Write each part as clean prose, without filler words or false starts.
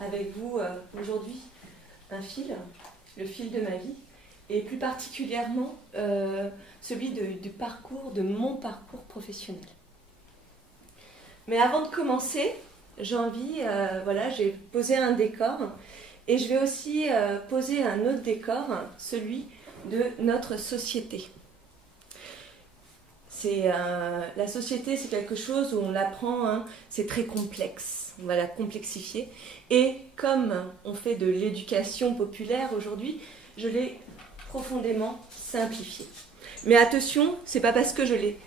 Avec vous aujourd'hui un fil, le fil de ma vie, et plus particulièrement celui de mon parcours professionnel. Mais avant de commencer, j'ai envie, j'ai posé un décor, et je vais aussi poser un autre décor, celui de notre société. La société, c'est quelque chose où on l'apprend, c'est très complexe, on va la complexifier. Et comme on fait de l'éducation populaire aujourd'hui, je l'ai profondément simplifié. Mais attention, c'est pas parce que je l'ai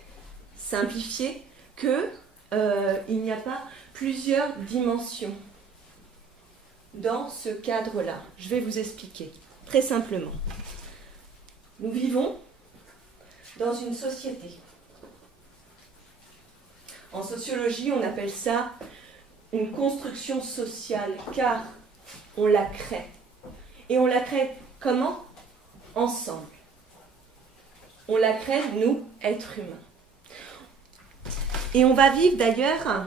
simplifié que il n'y a pas plusieurs dimensions dans ce cadre-là. Je vais vous expliquer très simplement. Nous vivons dans une société. En sociologie, on appelle ça une construction sociale, car on la crée. Et on la crée comment? Ensemble. On la crée, nous, êtres humains. Et on va vivre d'ailleurs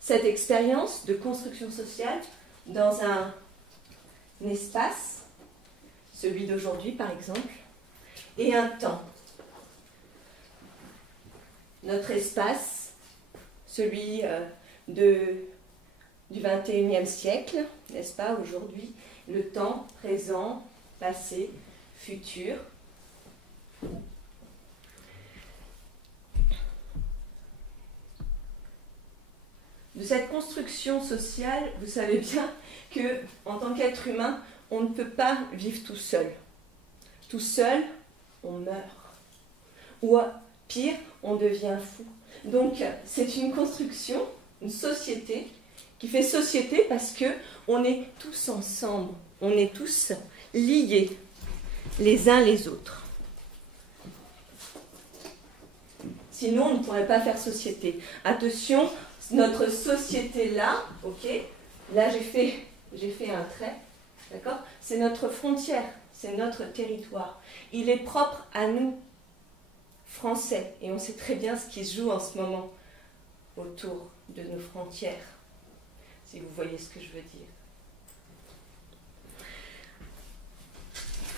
cette expérience de construction sociale dans un espace, celui d'aujourd'hui par exemple, et un temps. Notre espace, celui du XXIe siècle, n'est-ce pas, aujourd'hui, le temps présent, passé, futur. De cette construction sociale, vous savez bien que, en tant qu'être humain, on ne peut pas vivre tout seul. Tout seul, on meurt. Ou pire, on devient fou. Donc, c'est une construction, une société, qui fait société parce qu'on est tous ensemble, on est tous liés les uns les autres. Sinon, on ne pourrait pas faire société. Attention, notre société-là, ok, là j'ai fait un trait, d'accord, c'est notre frontière, c'est notre territoire. Il est propre à nous, Français, et on sait très bien ce qui se joue en ce moment autour de nos frontières, si vous voyez ce que je veux dire.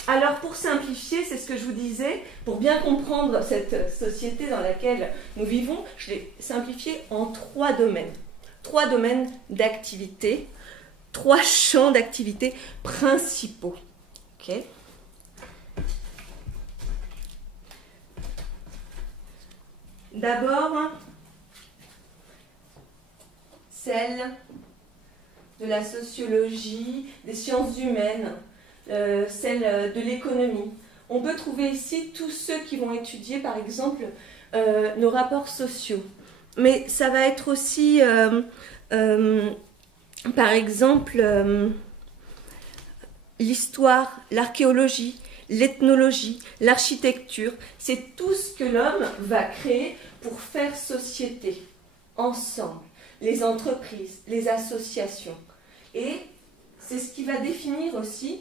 Alors pour simplifier, c'est ce que je vous disais, pour bien comprendre cette société dans laquelle nous vivons, je l'ai simplifié en 3 domaines. 3 domaines d'activité, 3 champs d'activité principaux. Okay. D'abord, celle de la sociologie, des sciences humaines, celle de l'économie. On peut trouver ici tous ceux qui vont étudier, par exemple, nos rapports sociaux. Mais ça va être aussi, par exemple, l'histoire, l'archéologie, l'ethnologie, l'architecture. C'est tout ce que l'homme va créer pour faire société, ensemble. Les entreprises, les associations. Et c'est ce qui va définir aussi,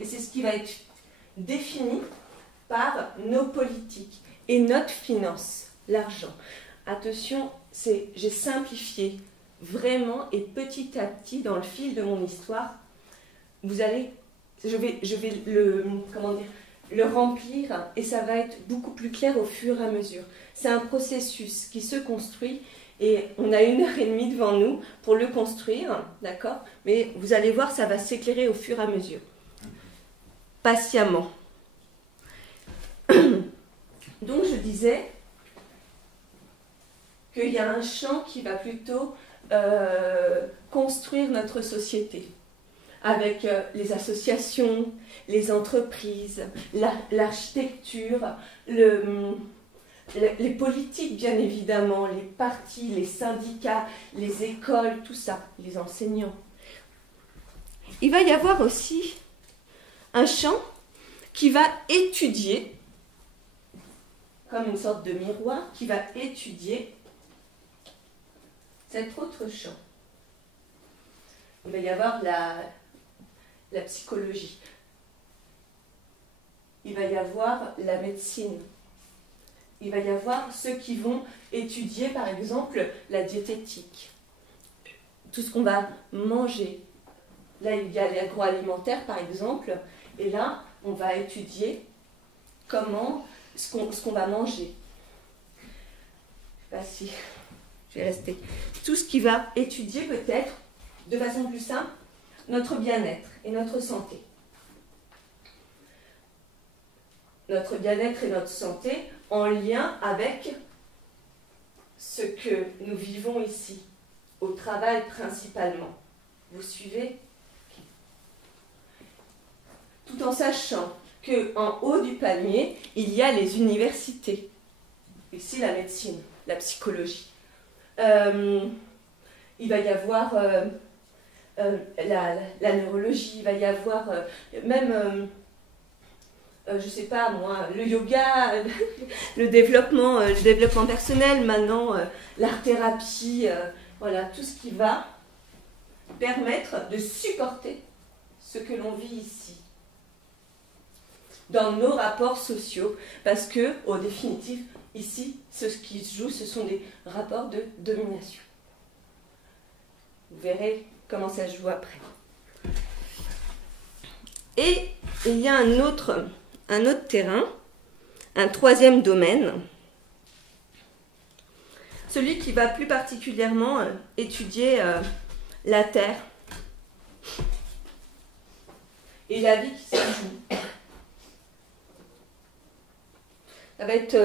et c'est ce qui va être défini par nos politiques et notre finance, l'argent. Attention, j'ai simplifié vraiment et petit à petit dans le fil de mon histoire, je vais le remplir et ça va être beaucoup plus clair au fur et à mesure. C'est un processus qui se construit et on a 1h30 devant nous pour le construire, d'accord? Mais vous allez voir, ça va s'éclairer au fur et à mesure. Patiemment. Donc je disais qu'il y a un champ qui va plutôt construire notre société, avec les associations, les entreprises, l'architecture, les politiques bien évidemment, les partis, les syndicats, les écoles, tout ça, les enseignants. Il va y avoir aussi un champ qui va étudier, comme une sorte de miroir, qui va étudier cet autre champ. Il va y avoir la psychologie. Il va y avoir la médecine. Il va y avoir ceux qui vont étudier, par exemple, la diététique. Tout ce qu'on va manger, Là, il y a l'agroalimentaire, par exemple, et là, on va étudier comment, ce qu'on va manger. Je sais pas si je vais rester. Tout ce qui va étudier peut-être, de façon plus simple, notre bien-être et notre santé. Notre bien-être et notre santé en lien avec ce que nous vivons ici, au travail principalement. Vous suivez? Tout en sachant qu'en haut du panier, il y a les universités. Ici, la médecine, la psychologie. Il va y avoir la neurologie, il va y avoir même, je ne sais pas moi, le yoga, le développement personnel, maintenant, l'art-thérapie, voilà, tout ce qui va permettre de supporter ce que l'on vit ici, dans nos rapports sociaux, parce que, au définitif, ici, ce qui se joue, ce sont des rapports de domination. Vous verrez comment ça se joue après. Et il y a un autre terrain, un troisième domaine, celui qui va plus particulièrement étudier la Terre et la vie qui s'y joue. Ça va être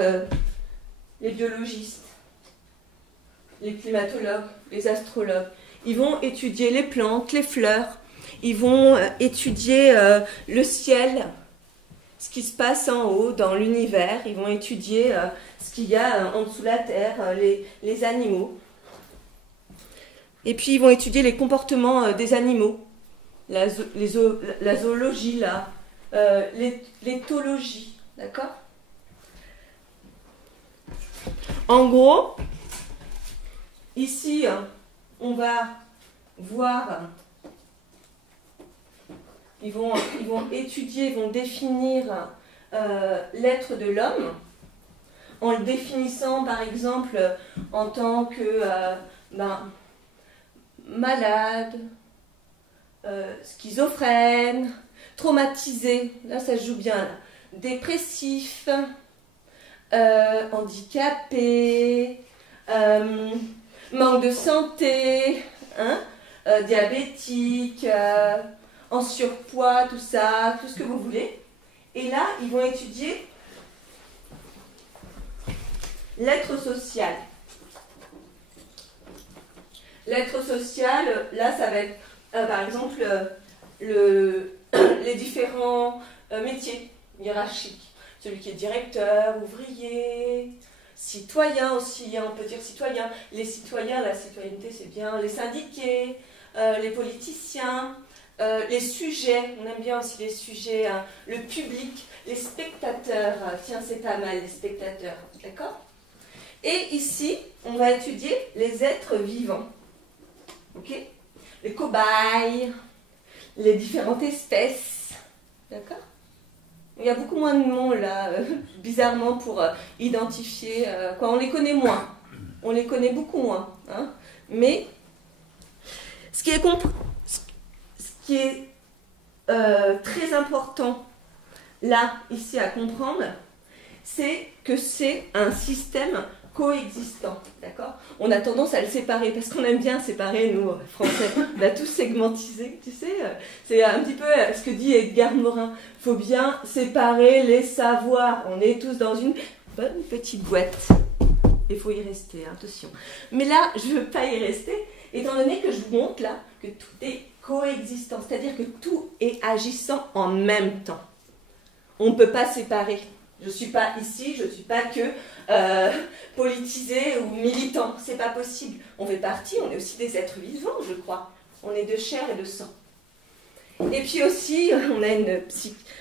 les biologistes, les climatologues, les astrologues. Ils vont étudier les plantes, les fleurs. Ils vont étudier le ciel, ce qui se passe en haut, dans l'univers. Ils vont étudier ce qu'il y a en dessous de la terre, les animaux. Et puis ils vont étudier les comportements des animaux. La zoologie, là, l'éthologie, d'accord ? En gros, ici, on va voir, ils vont étudier, ils vont définir l'être de l'homme, en le définissant par exemple en tant que malade, schizophrène, traumatisé, là ça se joue bien, là, dépressif, handicapé, manque de santé, hein, diabétique, en surpoids, tout ça, tout ce que vous voulez. Et là, ils vont étudier l'être social. L'être social, là, ça va être, par exemple, les différents métiers hiérarchiques. Celui qui est directeur, ouvrier, citoyen aussi, hein, on peut dire citoyen. Les citoyens, la citoyenneté c'est bien, les syndiqués, les politiciens, les sujets, on aime bien aussi les sujets, hein, le public, les spectateurs, tiens c'est pas mal les spectateurs, d'accord ? Et ici, on va étudier les êtres vivants, ok ? Les cobayes, les différentes espèces, d'accord ? Il y a beaucoup moins de noms là, bizarrement, pour identifier. On les connaît moins. On les connaît beaucoup moins. Hein. Mais ce qui est très important là, ici, à comprendre, c'est que c'est un système coexistant. D'accord ? On a tendance à le séparer, parce qu'on aime bien séparer, nous, Français. On va tous segmentiser, tu sais. C'est un petit peu ce que dit Edgar Morin. Il faut bien séparer les savoirs. On est tous dans une bonne petite boîte. Il faut y rester, attention. Mais là, je ne veux pas y rester, étant donné que je vous montre là que tout est coexistant. C'est-à-dire que tout est agissant en même temps. On ne peut pas séparer. Je ne suis pas ici, je ne suis pas que politisé ou militant. C'est pas possible. On fait partie, on est aussi des êtres vivants, je crois. On est de chair et de sang. Et puis aussi, on a une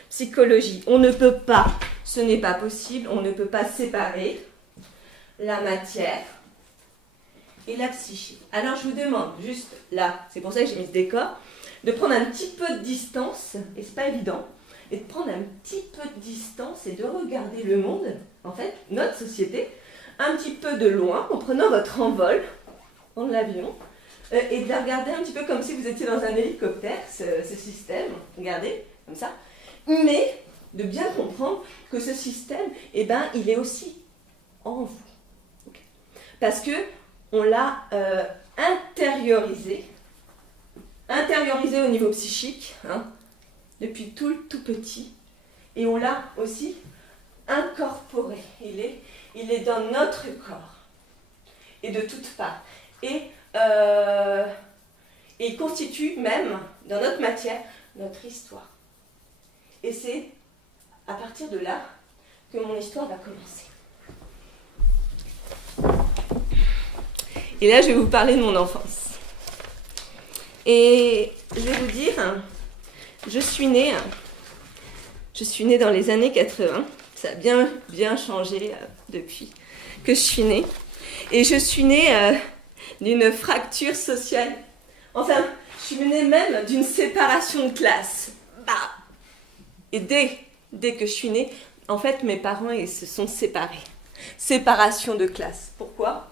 psychologie. On ne peut pas, ce n'est pas possible, on ne peut pas séparer la matière et la psyché. Alors je vous demande juste là, c'est pour ça que j'ai mis ce décor, de prendre un petit peu de distance, et c'est pas évident, et de prendre un petit peu de distance et de regarder le monde, en fait, notre société, un petit peu de loin, en prenant votre envol dans l'avion, et de la regarder un petit peu comme si vous étiez dans un hélicoptère, ce système, regardez, comme ça, mais de bien comprendre que ce système, eh ben, il est aussi en vous. Okay. Parce que on l'a intériorisé au niveau psychique, hein, depuis tout petit, et on l'a aussi incorporé. Il est dans notre corps, et de toutes parts. Et il constitue même, dans notre matière, notre histoire. Et c'est à partir de là que mon histoire va commencer. Et là, je vais vous parler de mon enfance. Et je vais vous dire, je suis née dans les années 80. Ça a bien changé depuis que je suis née. Et je suis née d'une fracture sociale. Enfin, je suis née même d'une séparation de classe. Et dès que je suis née, en fait, mes parents ils se sont séparés. Séparation de classe. Pourquoi ?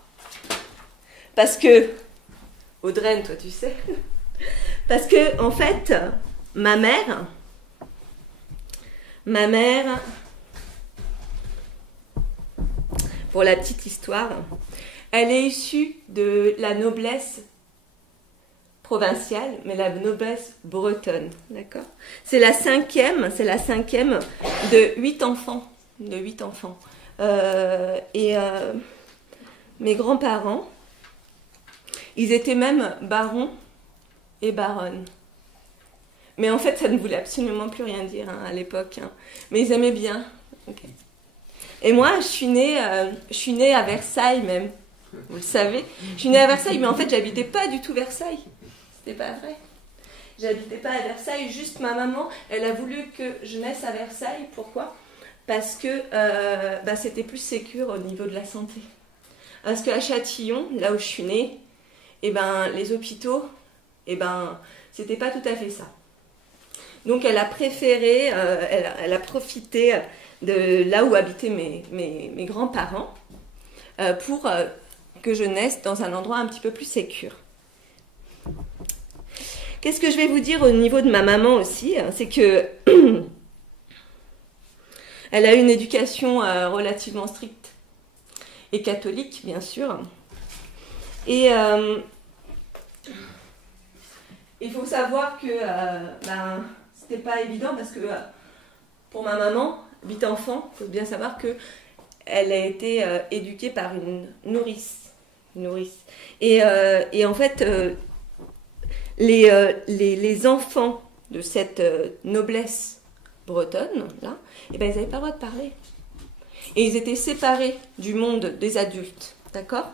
Parce que, Audreyne, toi tu sais, parce que, en fait, ma mère, pour la petite histoire, elle est issue de la noblesse provinciale, mais la noblesse bretonne, d'accord ? C'est la cinquième de 8 enfants. Mes grands-parents, ils étaient même barons et baronnes. Mais en fait, ça ne voulait absolument plus rien dire à l'époque. Mais ils aimaient bien. Okay. Et moi, je suis née à Versailles même. Vous le savez. Je suis née à Versailles, mais en fait, j'habitais pas du tout Versailles. C'était pas vrai. J'habitais pas à Versailles. Juste ma maman, elle a voulu que je naisse à Versailles. Pourquoi ? Parce que c'était plus sécure au niveau de la santé. Parce qu'à Châtillon, là où je suis née, les hôpitaux, c'était pas tout à fait ça. Donc elle a préféré, elle a profité de là où habitaient mes grands-parents pour que je naisse dans un endroit un petit peu plus sécure. Qu'est-ce que je vais vous dire au niveau de ma maman aussi ? C'est que elle a eu une éducation relativement stricte et catholique, bien sûr. Et il faut savoir que c'était pas évident parce que pour ma maman, 8 enfants, il faut bien savoir qu'elle a été éduquée par une nourrice. Et en fait, les enfants de cette noblesse bretonne, là, ils n'avaient pas le droit de parler. Et ils étaient séparés du monde des adultes, d'accord ?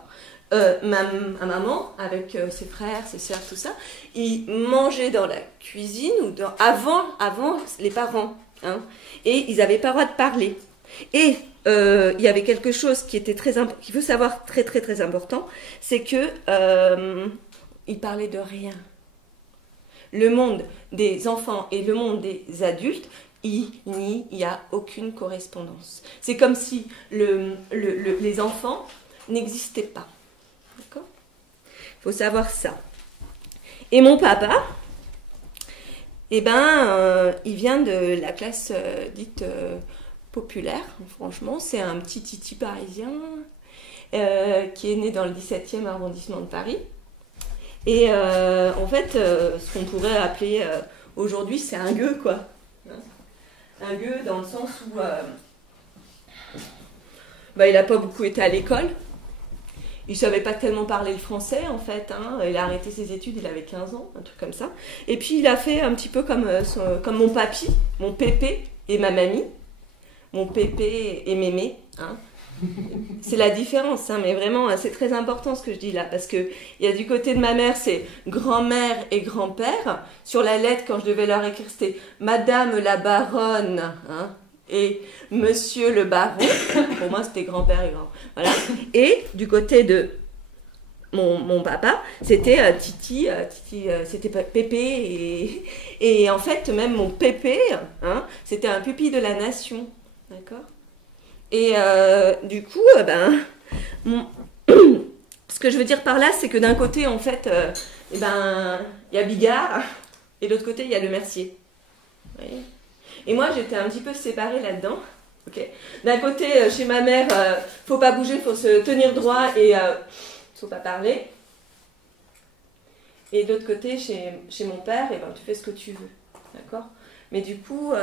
Ma maman, avec ses frères, ses sœurs, tout ça, ils mangeaient dans la cuisine ou avant les parents. Hein, et ils n'avaient pas le droit de parler. Et il y avait quelque chose qui était qu'il faut savoir très très très important, c'est que ils parlaient de rien. Le monde des enfants et le monde des adultes, il n'y a aucune correspondance. C'est comme si les enfants n'existaient pas. D'accord ? Il faut savoir ça. Et mon papa, il vient de la classe dite populaire, franchement. C'est un petit titi parisien qui est né dans le 17e arrondissement de Paris. Et en fait, ce qu'on pourrait appeler aujourd'hui, c'est un gueux, quoi. Un gueux dans le sens où il n'a pas beaucoup été à l'école. Il ne savait pas tellement parler le français, en fait. Hein. Il a arrêté ses études, il avait 15 ans, un truc comme ça. Et puis, il a fait un petit peu comme mon papy, mon pépé et ma mamie. Mon pépé et mémé. Hein. C'est la différence, hein, mais vraiment, c'est très important ce que je dis là. Parce qu'il y a du côté de ma mère, c'est grand-mère et grand-père. Sur la lettre, quand je devais leur écrire, c'était « Madame la baronne hein, ». Et Monsieur le baron, pour moi c'était grand-père et grand. Voilà. Et du côté de mon papa, c'était Titi, c'était Pépé. Et en fait, même mon Pépé, hein, c'était un pupille de la nation. D'accord ? Et du coup, ce que je veux dire par là, c'est que d'un côté, en fait, et ben, il y a Bigard, et de l'autre côté, il y a le Mercier. Vous voyez ? Et moi, j'étais un petit peu séparée là-dedans. Okay. D'un côté, chez ma mère, faut pas bouger, faut se tenir droit et faut pas parler. Et de l'autre côté, chez mon père, et ben, tu fais ce que tu veux. D'accord ? Mais du coup,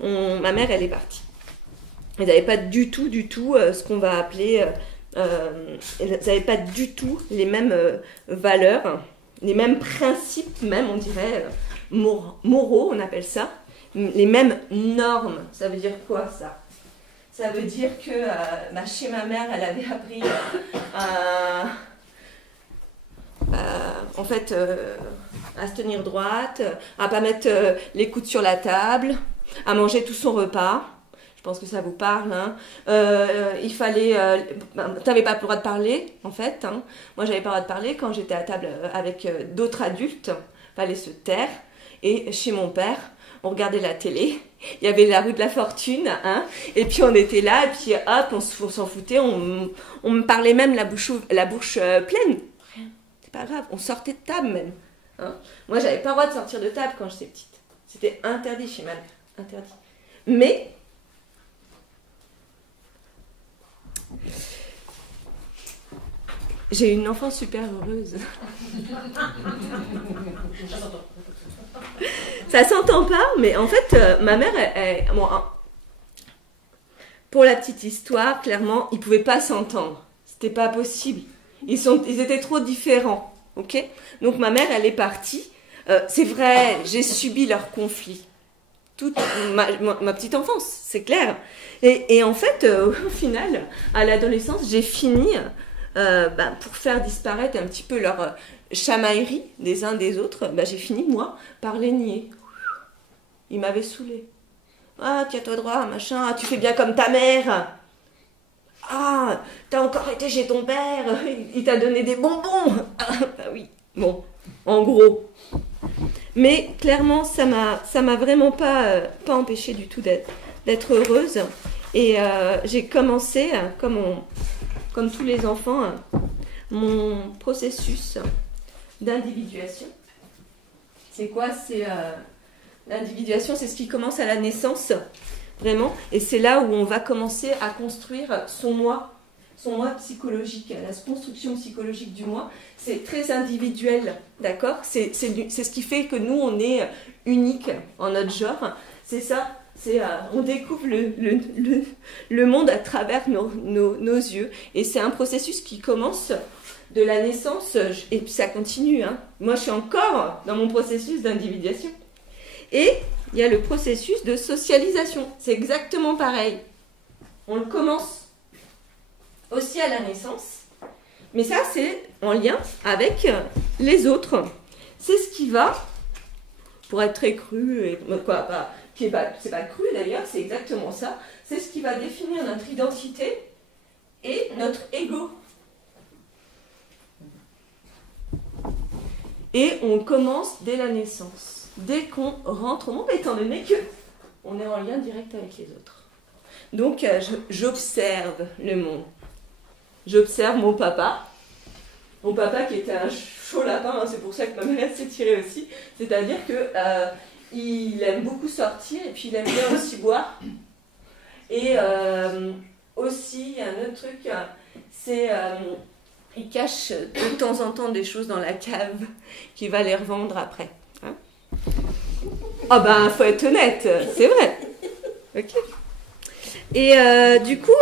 ma mère, elle est partie. Ils n'avaient pas du tout ce qu'on va appeler... ils n'avaient pas du tout les mêmes valeurs, les mêmes principes, même, on dirait, moraux, on appelle ça. Les mêmes normes. Ça veut dire quoi, ça ? Ça veut dire que chez ma mère, elle avait appris en fait, à se tenir droite, à pas mettre les coudes sur la table, à manger tout son repas. Je pense que ça vous parle. Hein. Il fallait... t'avais pas le droit de parler, en fait. Hein. Moi, j'avais pas le droit de parler quand j'étais à table avec d'autres adultes. Fallait se taire. Et chez mon père, on regardait la télé. Il y avait la roue de la fortune. Hein. Et puis, on était là. Et puis, hop, on s'en foutait. On me parlait même la bouche pleine. Rien. C'est pas grave. On sortait de table, même. Hein. Moi, j'avais pas le droit de sortir de table quand j'étais petite. C'était interdit chez ma mère. Interdit. Mais... j'ai eu une enfance super heureuse. Ça s'entend pas, mais en fait, ma mère, bon, pour la petite histoire, clairement, ils pouvaient pas s'entendre. C'était pas possible. Ils étaient trop différents, ok ? Donc ma mère, elle est partie. C'est vrai, j'ai subi leur conflit. Toute ma petite enfance, c'est clair. Et en fait, au final, à l'adolescence, j'ai fini... pour faire disparaître un petit peu leur chamaillerie des uns des autres, j'ai fini, moi, par les nier. Ils m'avaient saoulée. Ah, tiens-toi droit, machin, tu fais bien comme ta mère. Ah, t'as encore été chez ton père, il t'a donné des bonbons. Ah, bah oui, bon, en gros. Mais clairement, ça m'a vraiment pas empêché du tout d'être heureuse. Et j'ai commencé, comme tous les enfants, mon processus d'individuation. C'est quoi ? C'est l'individuation, c'est ce qui commence à la naissance, vraiment. Et c'est là où on va commencer à construire son moi psychologique. La construction psychologique du moi, c'est très individuel, d'accord ? C'est ce qui fait que nous, on est unique en notre genre. C'est ça. On découvre le monde à travers nos yeux. Et c'est un processus qui commence de la naissance, et puis ça continue. Hein. Moi, je suis encore dans mon processus d'individuation. Et il y a le processus de socialisation. C'est exactement pareil. On le commence aussi à la naissance. Mais ça, c'est en lien avec les autres. C'est ce qui va, pour être très cru, et quoi, pas... c'est pas cru d'ailleurs, c'est exactement ça. C'est ce qui va définir notre identité et notre ego. Et on commence dès la naissance, dès qu'on rentre au monde, étant donné qu'on est en lien direct avec les autres. Donc j'observe le monde. J'observe mon papa qui était un chaud lapin, hein, c'est pour ça que ma mère s'est tirée aussi. C'est-à-dire que il aime beaucoup sortir et puis il aime bien aussi boire. Et aussi, il y a un autre truc, c'est il cache de temps en temps des choses dans la cave qu'il va les revendre après. Hein. Ah ben, faut être honnête, c'est vrai. Ok. Et du coup,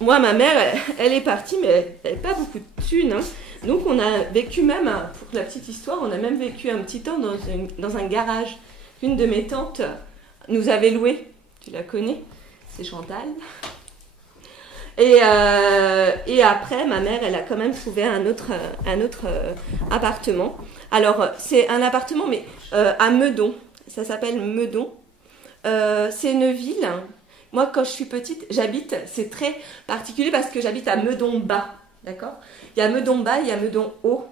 moi, ma mère, elle est partie, mais elle n'avait pas beaucoup de thunes. Hein. Donc, on a vécu même, pour la petite histoire, on a même vécu un petit temps dans un garage. Une de mes tantes nous avait loué, tu la connais, c'est Chantal. Et après, ma mère, elle a quand même trouvé un autre appartement. Alors, c'est un appartement, mais à Meudon. Ça s'appelle Meudon. C'est une ville. Moi, quand je suis petite, c'est très particulier parce que j'habite à Meudon-Bas. D'accord ? Il y a Meudon-Bas, il y a Meudon-Haut.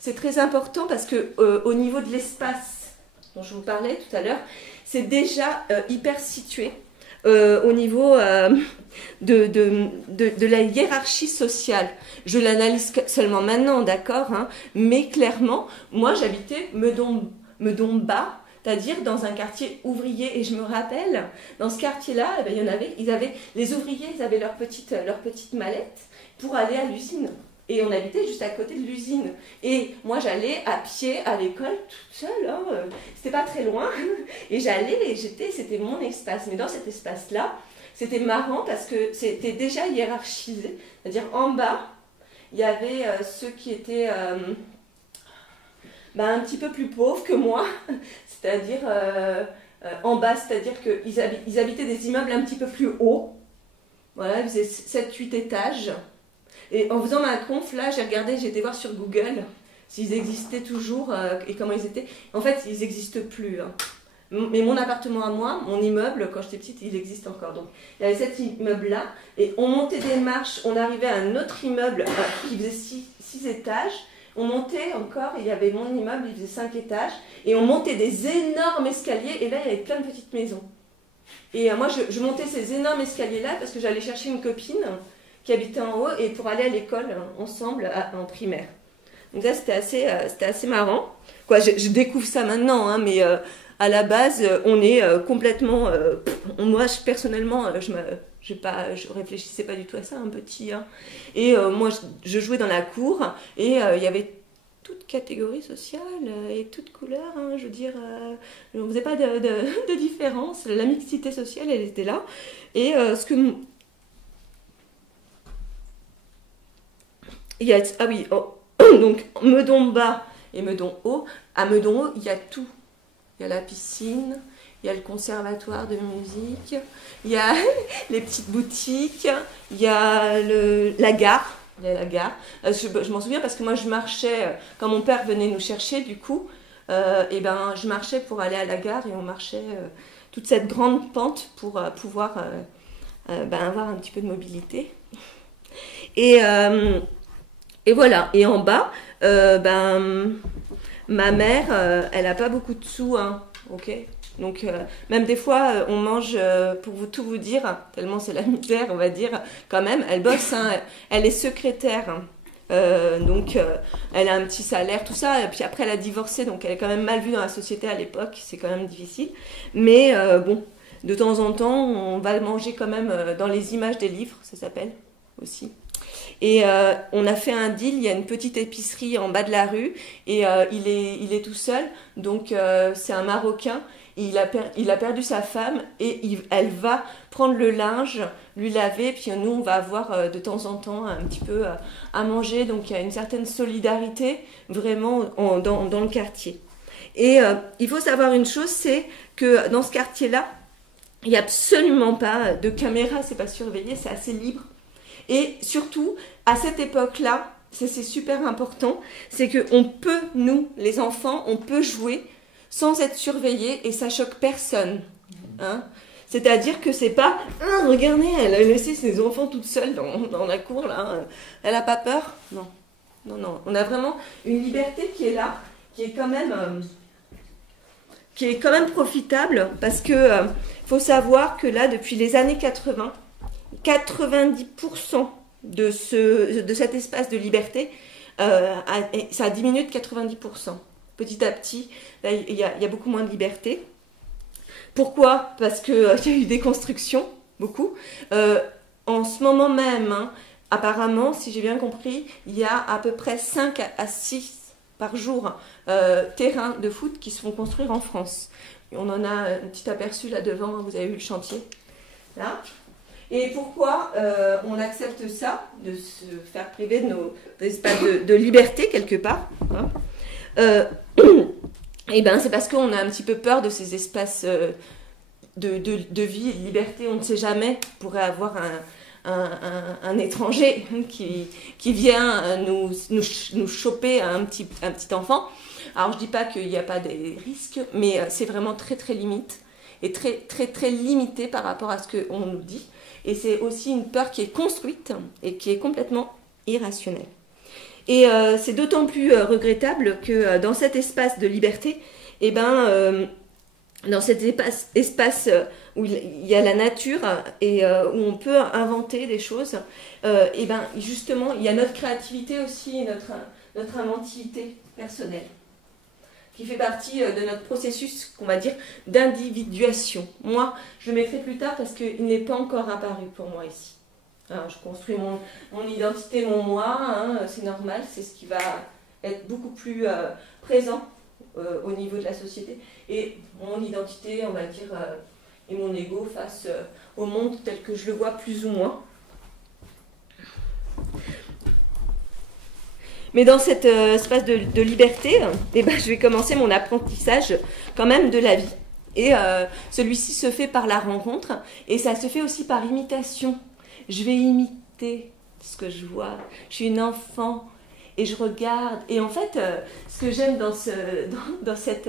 C'est très important parce que au niveau de l'espace dont je vous parlais tout à l'heure, c'est déjà hyper situé. au niveau de la hiérarchie sociale. Je l'analyse seulement maintenant, d'accord, hein, mais clairement, moi j'habitais Meudon-Bas, c'est-à-dire dans un quartier ouvrier, et je me rappelle, dans ce quartier-là, eh bien, les ouvriers, ils avaient leur petite mallette pour aller à l'usine. Et on habitait juste à côté de l'usine. Et moi, j'allais à pied à l'école toute seule. Hein. C'était pas très loin. Et j'allais et c'était mon espace. Mais dans cet espace-là, c'était marrant parce que c'était déjà hiérarchisé. C'est-à-dire, en bas, il y avait ceux qui étaient un petit peu plus pauvres que moi. C'est-à-dire, en bas, c'est-à-dire qu'ils habitaient des immeubles un petit peu plus hauts. Voilà, ils faisaient 7-8 étages. Et en faisant ma conf, là, j'ai été voir sur Google s'ils existaient toujours et comment ils étaient. En fait, ils n'existent plus. Hein. Mais mon appartement à moi, mon immeuble, quand j'étais petite, il existe encore. Donc, il y avait cet immeuble-là. Et on montait des marches, on arrivait à un autre immeuble qui faisait 6 étages. On montait encore, il y avait mon immeuble, il faisait 5 étages. Et on montait des énormes escaliers. Et là, il y avait plein de petites maisons. Et moi, je montais ces énormes escaliers-là parce que j'allais chercher une copine qui habitait en haut et pour aller à l'école ensemble en primaire. Donc ça, c'était assez marrant. Quoi, je découvre ça maintenant, hein, mais à la base, on est complètement... moi, personnellement, je réfléchissais pas du tout à ça, un petit. Hein. Et moi, je jouais dans la cour et il y avait toute catégorie sociale et toute couleur. Hein, je veux dire, on ne faisait pas de différence. La mixité sociale, elle était là. Et ce que... Ah oui, oh, donc Meudon-Bas et Meudon-Haut. À Meudon-Haut, il y a tout. Il y a la piscine, il y a le conservatoire de musique, il y a les petites boutiques, il y a la gare. Il y a la gare. Je m'en souviens parce que moi je marchais, quand mon père venait nous chercher du coup, et ben, je marchais pour aller à la gare et on marchait toute cette grande pente pour pouvoir avoir un petit peu de mobilité. Et voilà, et en bas, ma mère, elle n'a pas beaucoup de sous, hein, ok. Donc, même des fois, on mange, pour tout vous dire, tellement c'est la misère, on va dire, quand même, elle bosse, hein, elle est secrétaire, hein. Donc, elle a un petit salaire, tout ça, et puis après, elle a divorcé, donc elle est quand même mal vue dans la société à l'époque, c'est quand même difficile. Mais bon, de temps en temps, on va manger quand même dans les images des livres, ça s'appelle aussi. Et on a fait un deal, il y a une petite épicerie en bas de la rue et il est tout seul, donc c'est un Marocain, il a perdu sa femme et elle va prendre le linge, lui laver, puis nous on va avoir de temps en temps un petit peu à manger, donc il y a une certaine solidarité vraiment dans le quartier. Et il faut savoir une chose, c'est que dans ce quartier-là, il n'y a absolument pas de caméra, c'est pas surveillé, c'est assez libre. Et surtout, à cette époque-là, c'est super important, c'est qu'on peut, nous, les enfants, on peut jouer sans être surveillés et ça choque personne. Hein. C'est-à-dire que c'est pas « regardez, elle a laissé ses enfants toutes seules dans la cour, là. Elle n'a pas peur ?» Non. Non, non. On a vraiment une liberté qui est là, qui est quand même profitable parce que faut savoir que là, depuis les années 80, 90% de cet espace de liberté, ça a diminué de 90%. Petit à petit, là, il y a beaucoup moins de liberté. Pourquoi ? Parce qu'il y a eu des constructions, beaucoup. En ce moment même, hein, apparemment, si j'ai bien compris, il y a à peu près 5 à 6 par jour terrains de foot qui se font construire en France. On en a un petit aperçu là devant, vous avez vu le chantier. Là. Et pourquoi on accepte ça, de se faire priver de nos espaces de liberté quelque part, hein. Et ben c'est parce qu'on a un petit peu peur de ces espaces de vie et de liberté. On ne sait jamais, on pourrait avoir un étranger qui vient nous choper un petit enfant. Alors je dis pas qu'il n'y a pas des risques, mais c'est vraiment très très limite et très très très limité par rapport à ce qu'on nous dit. Et c'est aussi une peur qui est construite et qui est complètement irrationnelle. Et c'est d'autant plus regrettable que dans cet espace de liberté, eh ben, dans cet espace où il y a la nature et où on peut inventer des choses, et ben justement, il y a notre créativité aussi et notre inventivité personnelle, qui fait partie de notre processus, qu'on va dire, d'individuation. Moi, je le mettrai plus tard parce qu'il n'est pas encore apparu pour moi ici. Alors, je construis mon identité, mon moi, hein, c'est normal, c'est ce qui va être beaucoup plus présent au niveau de la société. Et mon identité, on va dire, et mon ego face au monde tel que je le vois plus ou moins. Mais dans cet espace de liberté, eh ben, je vais commencer mon apprentissage quand même de la vie. Et celui-ci se fait par la rencontre et ça se fait aussi par imitation. Je vais imiter ce que je vois. Je suis une enfant et je regarde. Et en fait, ce que j'aime dans cette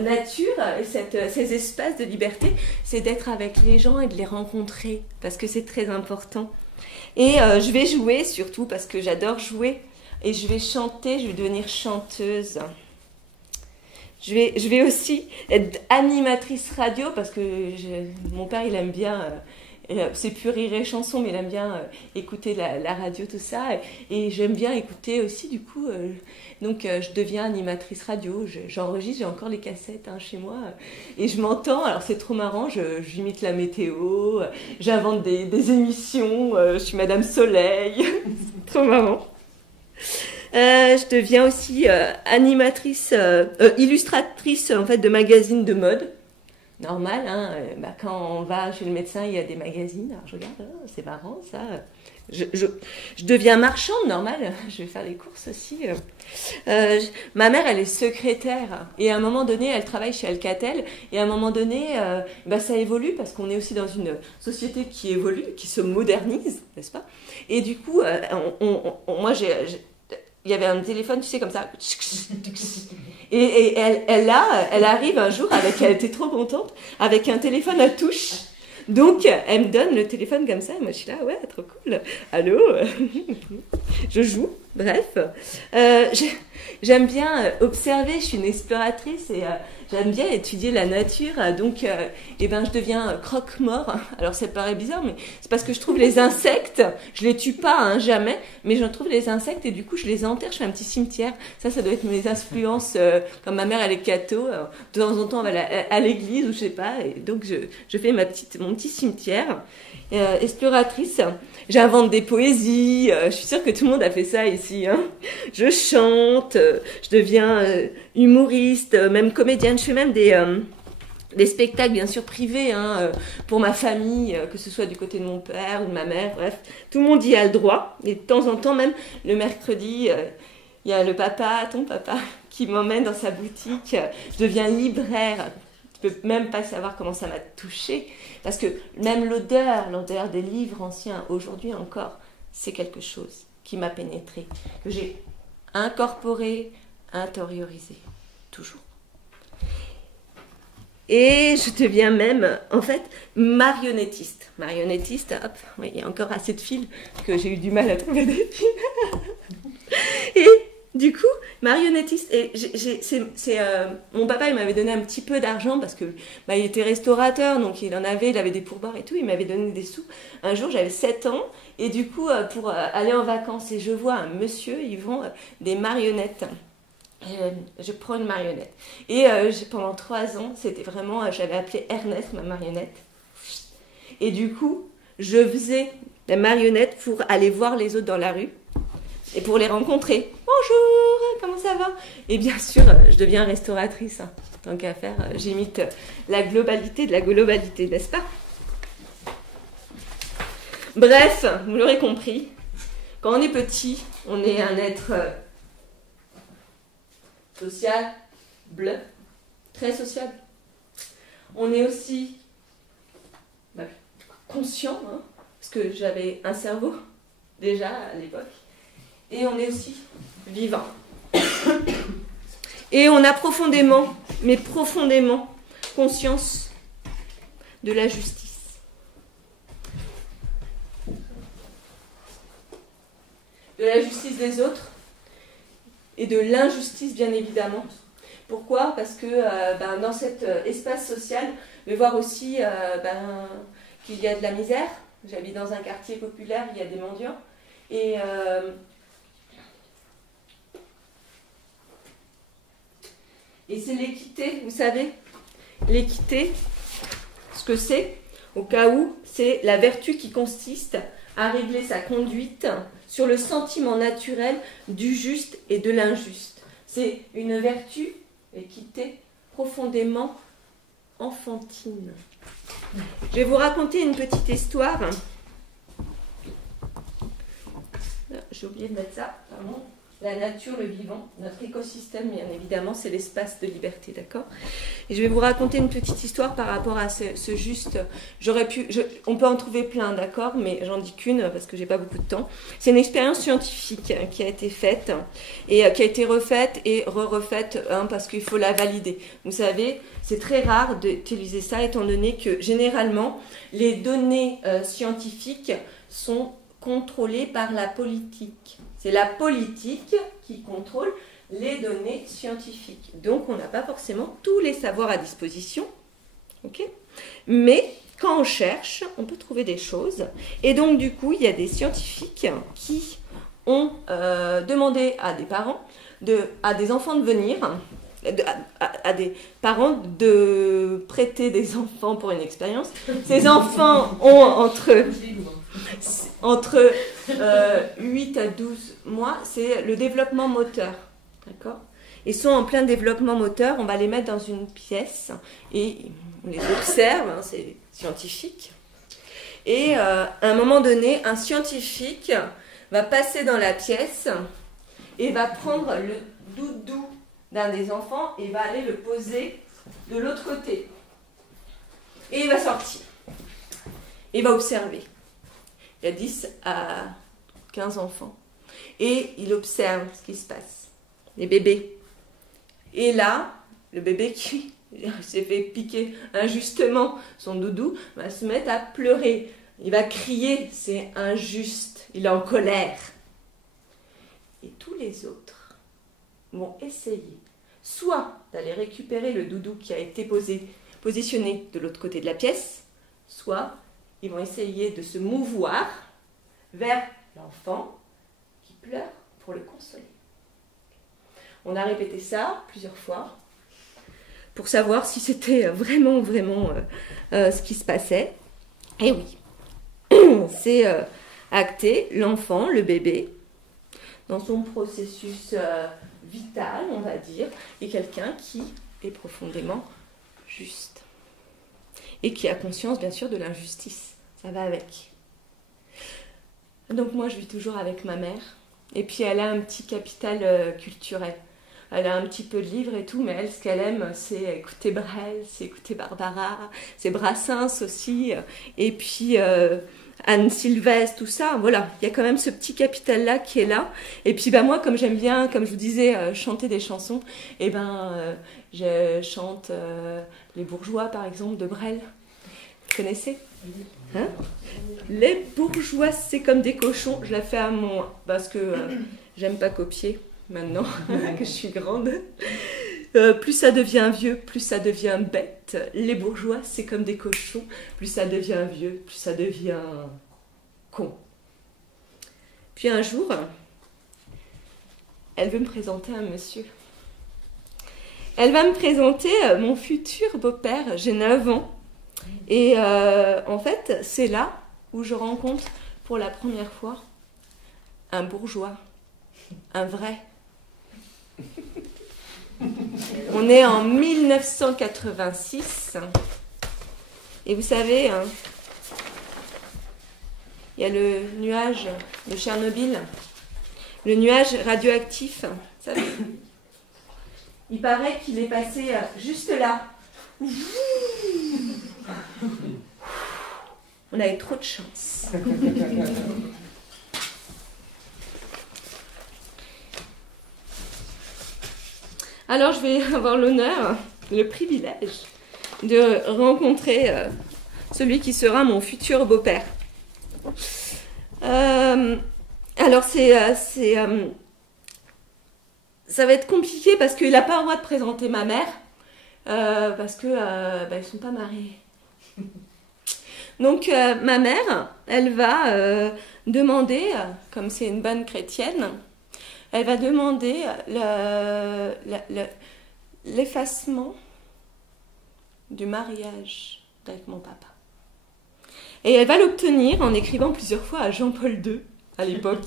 nature et ces espaces de liberté, c'est d'être avec les gens et de les rencontrer parce que c'est très important. Et je vais jouer surtout parce que j'adore jouer. Et je vais chanter, je vais devenir chanteuse. Je vais aussi être animatrice radio parce que mon père, il aime bien, c'est pur rire et chanson, mais il aime bien écouter la radio, tout ça. Et j'aime bien écouter aussi, du coup. Donc, je deviens animatrice radio. J'enregistre, j'ai encore les cassettes chez moi. Et je m'entends, alors c'est trop marrant, j'imite la météo, j'invente des émissions, je suis Madame Soleil. C'est trop marrant. Je deviens aussi animatrice, illustratrice en fait de magazines de mode. Normal, hein. Quand on va chez le médecin, il y a des magazines. Alors je regarde, c'est marrant ça. Je deviens marchande, normal. Je vais faire les courses aussi. Ma mère, elle est secrétaire et à un moment donné, elle travaille chez Alcatel. Et à un moment donné, ça évolue parce qu'on est aussi dans une société qui évolue, qui se modernise, n'est-ce pas? Et du coup, moi, il y avait un téléphone, tu sais, comme ça. Et elle arrive un jour elle était trop contente, avec un téléphone à touche. Donc, elle me donne le téléphone comme ça, et moi je suis là, ouais, trop cool. Allô? Je joue, bref. J'aime bien observer, je suis une exploratrice et j'aime bien étudier la nature. Donc, je deviens croque-mort. Alors, ça paraît bizarre, mais c'est parce que je trouve les insectes, je les tue pas, jamais, mais je trouve les insectes et du coup, je les enterre, je fais un petit cimetière. Ça doit être mes influences, comme ma mère, elle est catho, de temps en temps, elle va à l'église ou je sais pas, et donc je fais mon petit cimetière. Exploratrice, j'invente des poésies, je suis sûre que tout le monde a fait ça ici, hein. Je chante, je deviens humoriste, même comédienne, je fais même des spectacles bien sûr privés pour ma famille, que ce soit du côté de mon père ou de ma mère, bref, tout le monde y a le droit. Et de temps en temps, même le mercredi, il y a ton papa, qui m'emmène dans sa boutique, je deviens libraire. Je peux même pas savoir comment ça m'a touchée, parce que même l'odeur des livres anciens, aujourd'hui encore, c'est quelque chose qui m'a pénétrée, que j'ai incorporé, intériorisé, toujours. Et je deviens même, en fait, marionnettiste. Marionnettiste, hop, oui, il y a encore assez de fils que j'ai eu du mal à trouver des fils. Et du coup, marionnettiste, et mon papa, il m'avait donné un petit peu d'argent parce que il était restaurateur, donc il avait des pourboires et tout, il m'avait donné des sous. Un jour, j'avais 7 ans, et du coup, pour aller en vacances, et je vois un monsieur, ils vend des marionnettes. Je prends une marionnette. Et pendant 3 ans, c'était vraiment, j'avais appelé Ernest ma marionnette. Et du coup, je faisais la marionnette pour aller voir les autres dans la rue. Et pour les rencontrer. Bonjour, comment ça va? Et bien sûr, je deviens restauratrice. Tant qu'à faire, j'imite la globalité de la globalité, n'est-ce pas? Bref, vous l'aurez compris, quand on est petit, on est un être sociable, très sociable. On est aussi conscient, parce que j'avais un cerveau déjà à l'époque. Et on est aussi vivant. Et on a profondément, mais profondément, conscience de la justice. De la justice des autres et de l'injustice, bien évidemment. Pourquoi? Parce que dans cet espace social, je vais voir aussi qu'il y a de la misère. J'habite dans un quartier populaire, il y a des mendiants. Et c'est l'équité, vous savez. L'équité, ce que c'est, au cas où, c'est la vertu qui consiste à régler sa conduite sur le sentiment naturel du juste et de l'injuste. C'est une vertu, l'équité, profondément enfantine. Je vais vous raconter une petite histoire. J'ai oublié de mettre ça, pardon. La nature, le vivant, notre écosystème, bien évidemment, c'est l'espace de liberté, d'accord? Et je vais vous raconter une petite histoire par rapport à ce juste. On peut en trouver plein, d'accord? Mais j'en dis qu'une parce que j'ai pas beaucoup de temps. C'est une expérience scientifique qui a été faite et qui a été refaite et refaite parce qu'il faut la valider. Vous savez, c'est très rare d'utiliser ça étant donné que généralement, les données scientifiques sont contrôlées par la politique. C'est la politique qui contrôle les données scientifiques. Donc, on n'a pas forcément tous les savoirs à disposition. Okay, mais quand on cherche, on peut trouver des choses. Et donc, du coup, il y a des scientifiques qui ont demandé à des parents, à des enfants de venir, à des parents de prêter des enfants pour une expérience. Ces enfants ont entre 8 à 12 mois, c'est le développement moteur. D'accord? Ils sont en plein développement moteur, on va les mettre dans une pièce et on les observe, c'est scientifique. Et à un moment donné, un scientifique va passer dans la pièce et va prendre le doudou d'un des enfants et va aller le poser de l'autre côté. Et il va sortir. Et il va observer. Il y a 10 à 15 enfants. Et il observe ce qui se passe. Les bébés. Et là, le bébé qui s'est fait piquer injustement son doudou va se mettre à pleurer. Il va crier, c'est injuste. Il est en colère. Et tous les autres vont essayer soit d'aller récupérer le doudou qui a été positionné de l'autre côté de la pièce, soit ils vont essayer de se mouvoir vers l'enfant qui pleure pour le consoler. On a répété ça plusieurs fois pour savoir si c'était vraiment ce qui se passait. Et oui, c'est acté, l'enfant, le bébé, dans son processus vital, on va dire, est quelqu'un qui est profondément juste. Et qui a conscience, bien sûr, de l'injustice. Ça va avec. Donc moi, je vis toujours avec ma mère. Et puis, elle a un petit capital culturel. Elle a un petit peu de livres et tout, mais elle, ce qu'elle aime, c'est écouter Brel, c'est écouter Barbara, c'est Brassens aussi, et puis Anne Sylvestre, tout ça. Voilà, il y a quand même ce petit capital-là qui est là. Et puis moi, comme j'aime bien, comme je vous disais, chanter des chansons, et je chante Les Bourgeois, par exemple, de Brel. Vous connaissez? Hein? Les bourgeois, c'est comme des cochons. Je la fais à mon... Parce que j'aime pas copier. Maintenant que je suis grande, plus ça devient vieux, plus ça devient bête. Les bourgeois, c'est comme des cochons. Plus ça devient vieux, plus ça devient con. Puis un jour, elle veut me présenter un monsieur. Elle va me présenter mon futur beau-père. J'ai 9 ans. Et en fait, c'est là où je rencontre pour la première fois un bourgeois. Un vrai. On est en 1986 et vous savez, il y a le nuage de Tchernobyl, le nuage radioactif. Vous savez, il paraît qu'il est passé juste là. On avait trop de chance. Alors, je vais avoir l'honneur, le privilège de rencontrer celui qui sera mon futur beau-père. Alors, c'est ça va être compliqué parce qu'il n'a pas le droit de présenter ma mère, parce que ils ne sont pas mariés. Donc ma mère, elle va demander, comme c'est une bonne chrétienne, elle va demander l'effacement du mariage avec mon papa. Et elle va l'obtenir en écrivant plusieurs fois à Jean-Paul II, à l'époque.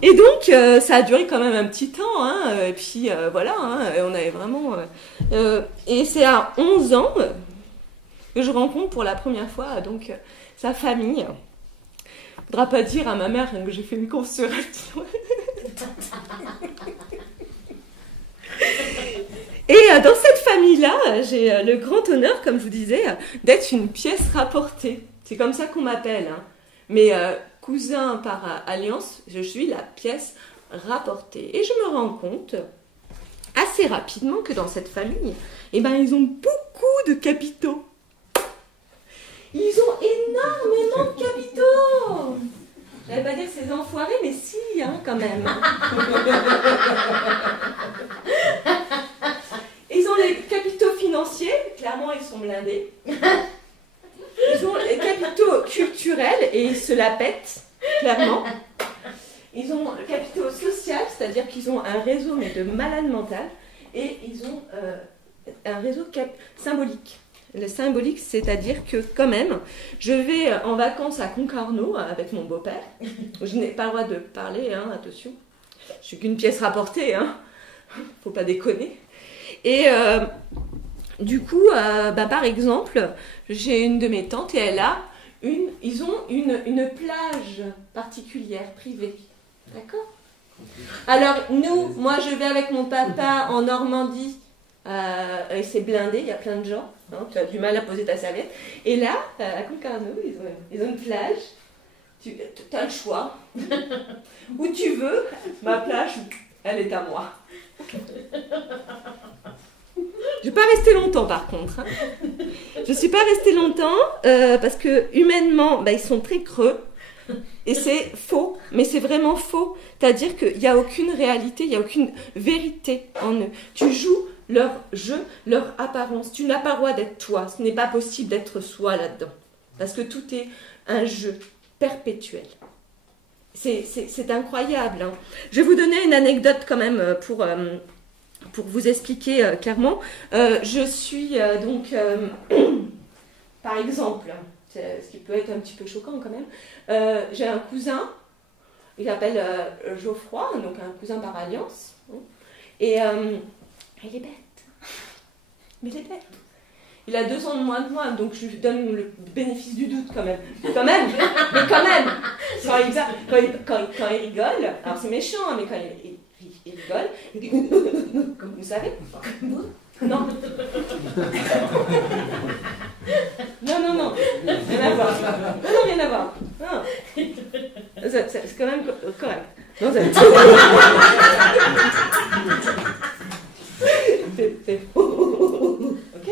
Et donc, ça a duré quand même un petit temps, hein, et puis voilà, hein, on avait vraiment... et c'est à 11 ans que je rencontre pour la première fois donc, sa famille. Il ne faudra pas dire à ma mère que j'ai fait une course sur elle. Et dans cette famille-là, j'ai le grand honneur, comme je vous disais, d'être une pièce rapportée. C'est comme ça qu'on m'appelle. Hein. Mais cousin par alliance, je suis la pièce rapportée. Et je me rends compte assez rapidement que dans cette famille, eh ben, ils ont beaucoup de capitaux. Ils ont énormément de capitaux. J'allais pas dire ces enfoirés, mais si, hein, quand même. Ils ont les capitaux financiers, clairement ils sont blindés. Ils ont les capitaux culturels et ils se la pètent, clairement. Ils ont le capitaux social, c'est-à-dire qu'ils ont un réseau mais de malade mental. Et ils ont un réseau symbolique. Le symbolique, c'est-à-dire que quand même, je vais en vacances à Concarneau avec mon beau-père. Je n'ai pas le droit de parler, hein, attention. Je suis qu'une pièce rapportée, hein. Faut pas déconner. Et du coup, par exemple, j'ai une de mes tantes et ils ont une plage particulière, privée. D'accord ? Alors, moi je vais avec mon papa en Normandie, et c'est blindé, il y a plein de gens, hein, tu as du mal à poser ta serviette. Et là, à Concarneau, ils ont une plage, tu as le choix. Où tu veux, ma plage, elle est à moi. Je ne vais pas rester longtemps par contre. Hein. Je ne suis pas restée longtemps parce que humainement, ils sont très creux. Et c'est faux, mais c'est vraiment faux. C'est-à-dire qu'il n'y a aucune réalité, il n'y a aucune vérité en eux. Tu joues leur jeu, leur apparence. Tu n'as pas le droit d'être toi. Ce n'est pas possible d'être soi là-dedans. Parce que tout est un jeu perpétuel. C'est incroyable. Hein. Je vais vous donner une anecdote quand même pour vous expliquer clairement. Je suis par exemple, ce qui peut être un petit peu choquant quand même, j'ai un cousin, il s'appelle Geoffroy, donc un cousin par alliance, et il est bête. Mais il est bête. Il a 2 ans de moins que moi, donc je lui donne le bénéfice du doute quand même. Mais quand même, quand il rigole, alors c'est méchant, hein, mais quand il rigole, il dit comme vous savez. Non. Non, rien à voir. Non, rien à voir. Non. C'est quand même correct. Non, c'est ok.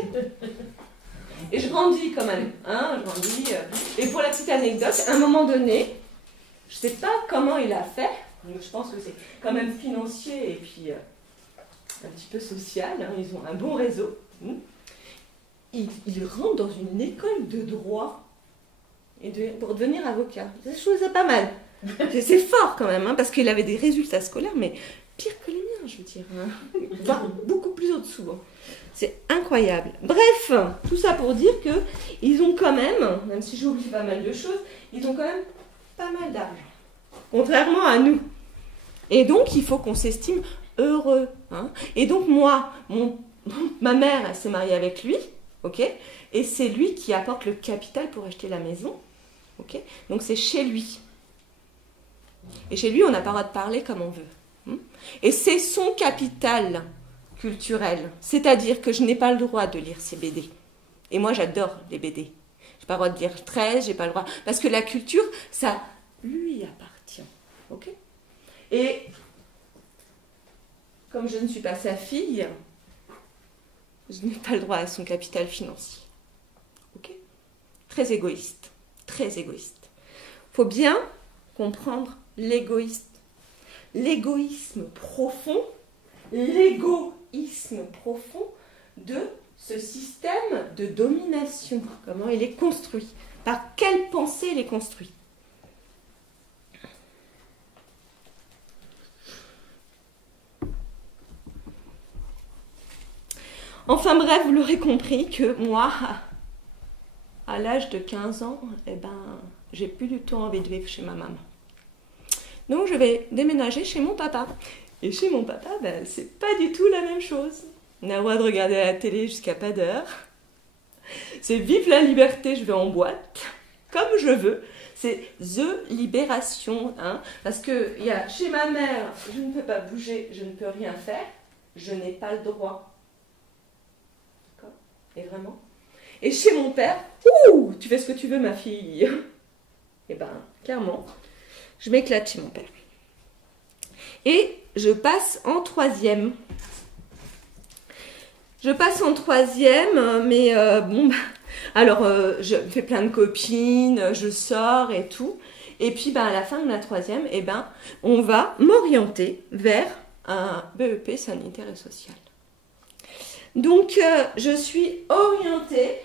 Et je grandis quand même, hein, je grandis. Et pour la petite anecdote, à un moment donné, je sais pas comment il a fait, donc je pense que c'est quand même financier et puis un petit peu social, hein, ils ont un bon réseau. Il rentre dans une école de droit pour devenir avocat. Je trouve ça pas mal. C'est fort quand même, hein, parce qu'il avait des résultats scolaires, mais pire que les miens, je veux dire. Hein. Voire beaucoup plus au-dessous. Hein. C'est incroyable. Bref, tout ça pour dire qu'ils ont quand même si j'oublie pas mal de choses, ils ont quand même pas mal d'argent. Contrairement à nous. Et donc, il faut qu'on s'estime heureux. Hein. Et donc, moi, ma mère, elle s'est mariée avec lui, ok, et c'est lui qui apporte le capital pour acheter la maison. ok. Donc, c'est chez lui. Et chez lui, on n'a pas le droit de parler comme on veut. Et c'est son capital culturel. C'est-à-dire que je n'ai pas le droit de lire ses BD. Et moi, j'adore les BD. Je n'ai pas le droit de lire 13, j'ai pas le droit. Parce que la culture, ça lui appartient. Ok ? Et comme je ne suis pas sa fille, je n'ai pas le droit à son capital financier. Ok ? Très égoïste. Très égoïste. Il faut bien comprendre l'égoïste. l'égoïsme profond de ce système de domination. Comment il est construit, par quelle pensée il est construit. Enfin bref, vous l'aurez compris que moi, à l'âge de 15 ans, eh ben, j'ai plus du tout envie de vivre chez ma maman. Donc je vais déménager chez mon papa. Et chez mon papa, ben, c'est pas du tout la même chose. On a le droit de regarder la télé jusqu'à pas d'heure. C'est vive la liberté, je vais en boîte, comme je veux. C'est the libération, hein, parce que y a, chez ma mère, je ne peux pas bouger, je ne peux rien faire, je n'ai pas le droit. D'accord ? Et vraiment ? Et chez mon père, ouh, tu fais ce que tu veux, ma fille. Et ben, clairement, je m'éclate chez mon père. Et je passe en 3e. Je passe en 3e, mais bon, alors je fais plein de copines, je sors et tout. Et puis ben, à la fin de la 3e, eh ben, on va m'orienter vers un BEP sanitaire et social. Donc je suis orientée.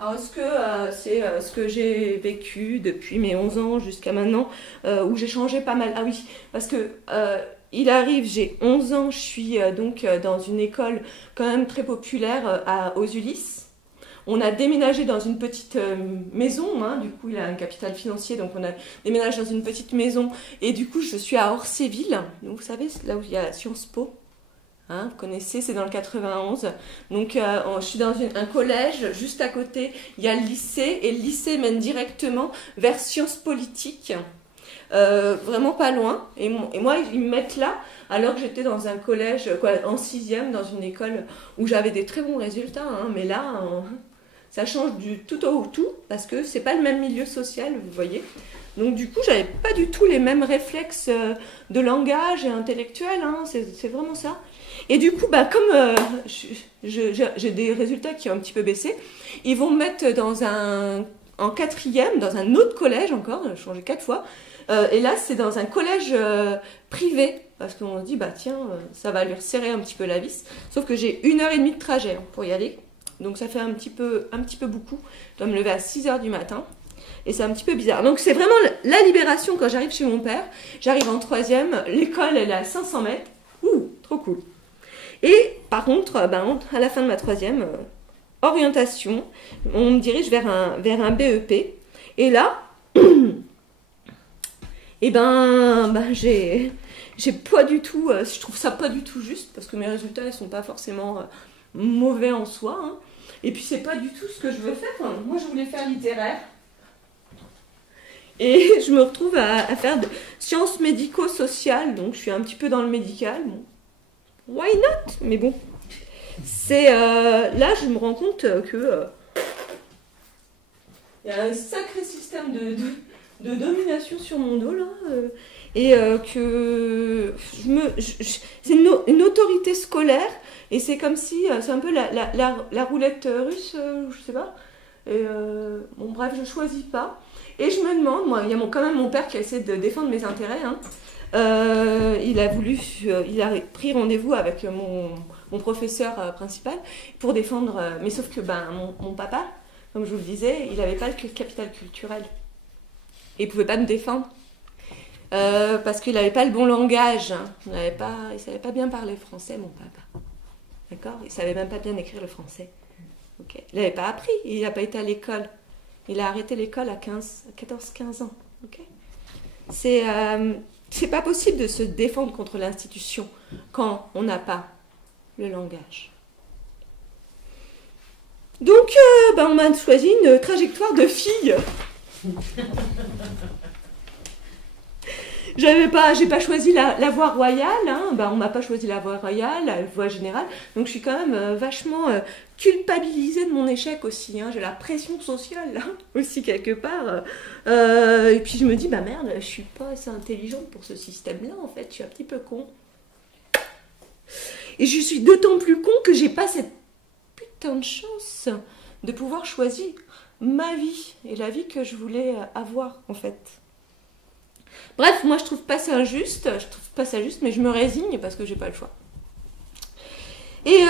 Alors, est-ce que c'est ce que j'ai vécu depuis mes 11 ans jusqu'à maintenant, où j'ai changé pas mal. Ah oui, parce que il arrive, j'ai 11 ans, je suis donc dans une école quand même très populaire aux Ulysses. On a déménagé dans une petite maison, hein, du coup il a un capital financier, donc on a déménagé dans une petite maison, et du coup je suis à Orséville, donc vous savez, là où il y a Sciences Po. Hein, vous connaissez, c'est dans le 91. Donc, je suis dans un collège, juste à côté, il y a le lycée, et le lycée mène directement vers Sciences Politiques, vraiment pas loin. Et moi, ils me mettent là, alors que j'étais dans un collège, en 6e, dans une école où j'avais des très bons résultats. Hein, mais là, ça change du tout au tout, parce que c'est pas le même milieu social, vous voyez. Donc du coup, j'avais pas du tout les mêmes réflexes de langage et intellectuels, hein, c'est vraiment ça. Et du coup, bah, comme j'ai des résultats qui ont un petit peu baissé, ils vont me mettre en 4e, dans un autre collège encore, j'ai changé 4 fois, et là c'est dans un collège privé, parce qu'on se dit, bah tiens, ça va lui resserrer un petit peu la vis, sauf que j'ai 1h30 de trajet pour y aller, donc ça fait un petit peu beaucoup, je dois me lever à 6h du matin, et c'est un petit peu bizarre. Donc c'est vraiment la libération quand j'arrive chez mon père, j'arrive en 3e, l'école elle est à 500 mètres, ouh, trop cool. Et par contre, ben, à la fin de ma 3e, orientation, on me dirige vers un BEP. Et là, et ben j'ai pas du tout, je trouve ça pas du tout juste, parce que mes résultats ne sont pas forcément mauvais en soi. Hein. Et puis c'est pas du tout ce que je veux faire. Enfin, moi je voulais faire littéraire. Et je me retrouve à faire de sciences médico-sociales, donc je suis un petit peu dans le médical. Bon. Why not? Mais bon, c'est là je me rends compte que il y a un sacré système de domination sur mon dos là, et que c'est une autorité scolaire, et c'est comme si c'est un peu la roulette russe, je sais pas. Et bon bref, je choisis pas. Et je me demande, moi, il y a quand même mon père qui a essayé de défendre mes intérêts. Hein. Il a pris rendez-vous avec mon professeur principal pour défendre. Mais sauf que mon papa, comme je vous le disais, il n'avait pas le capital culturel. Et il ne pouvait pas me défendre. Parce qu'il n'avait pas le bon langage. Hein. Il ne savait pas bien parler français, mon papa. D'accord ? Il ne savait même pas bien écrire le français. Okay. Il n'avait pas appris. Il n'a pas été à l'école. Il a arrêté l'école à 14-15 ans. Okay. C'est pas possible de se défendre contre l'institution quand on n'a pas le langage. Donc, on m'a choisi une trajectoire de fille. J'ai pas choisi la voie royale, hein. On m'a pas choisi la voie royale, la voie générale, donc je suis quand même vachement culpabilisée de mon échec aussi, hein. J'ai la pression sociale là, aussi quelque part, et puis je me dis, merde, je suis pas assez intelligente pour ce système-là, en fait, je suis un petit peu con. Et je suis d'autant plus con que j'ai pas cette putain de chance de pouvoir choisir ma vie, et la vie que je voulais avoir, en fait. Bref, moi je trouve pas ça juste, mais je me résigne parce que j'ai pas le choix. Et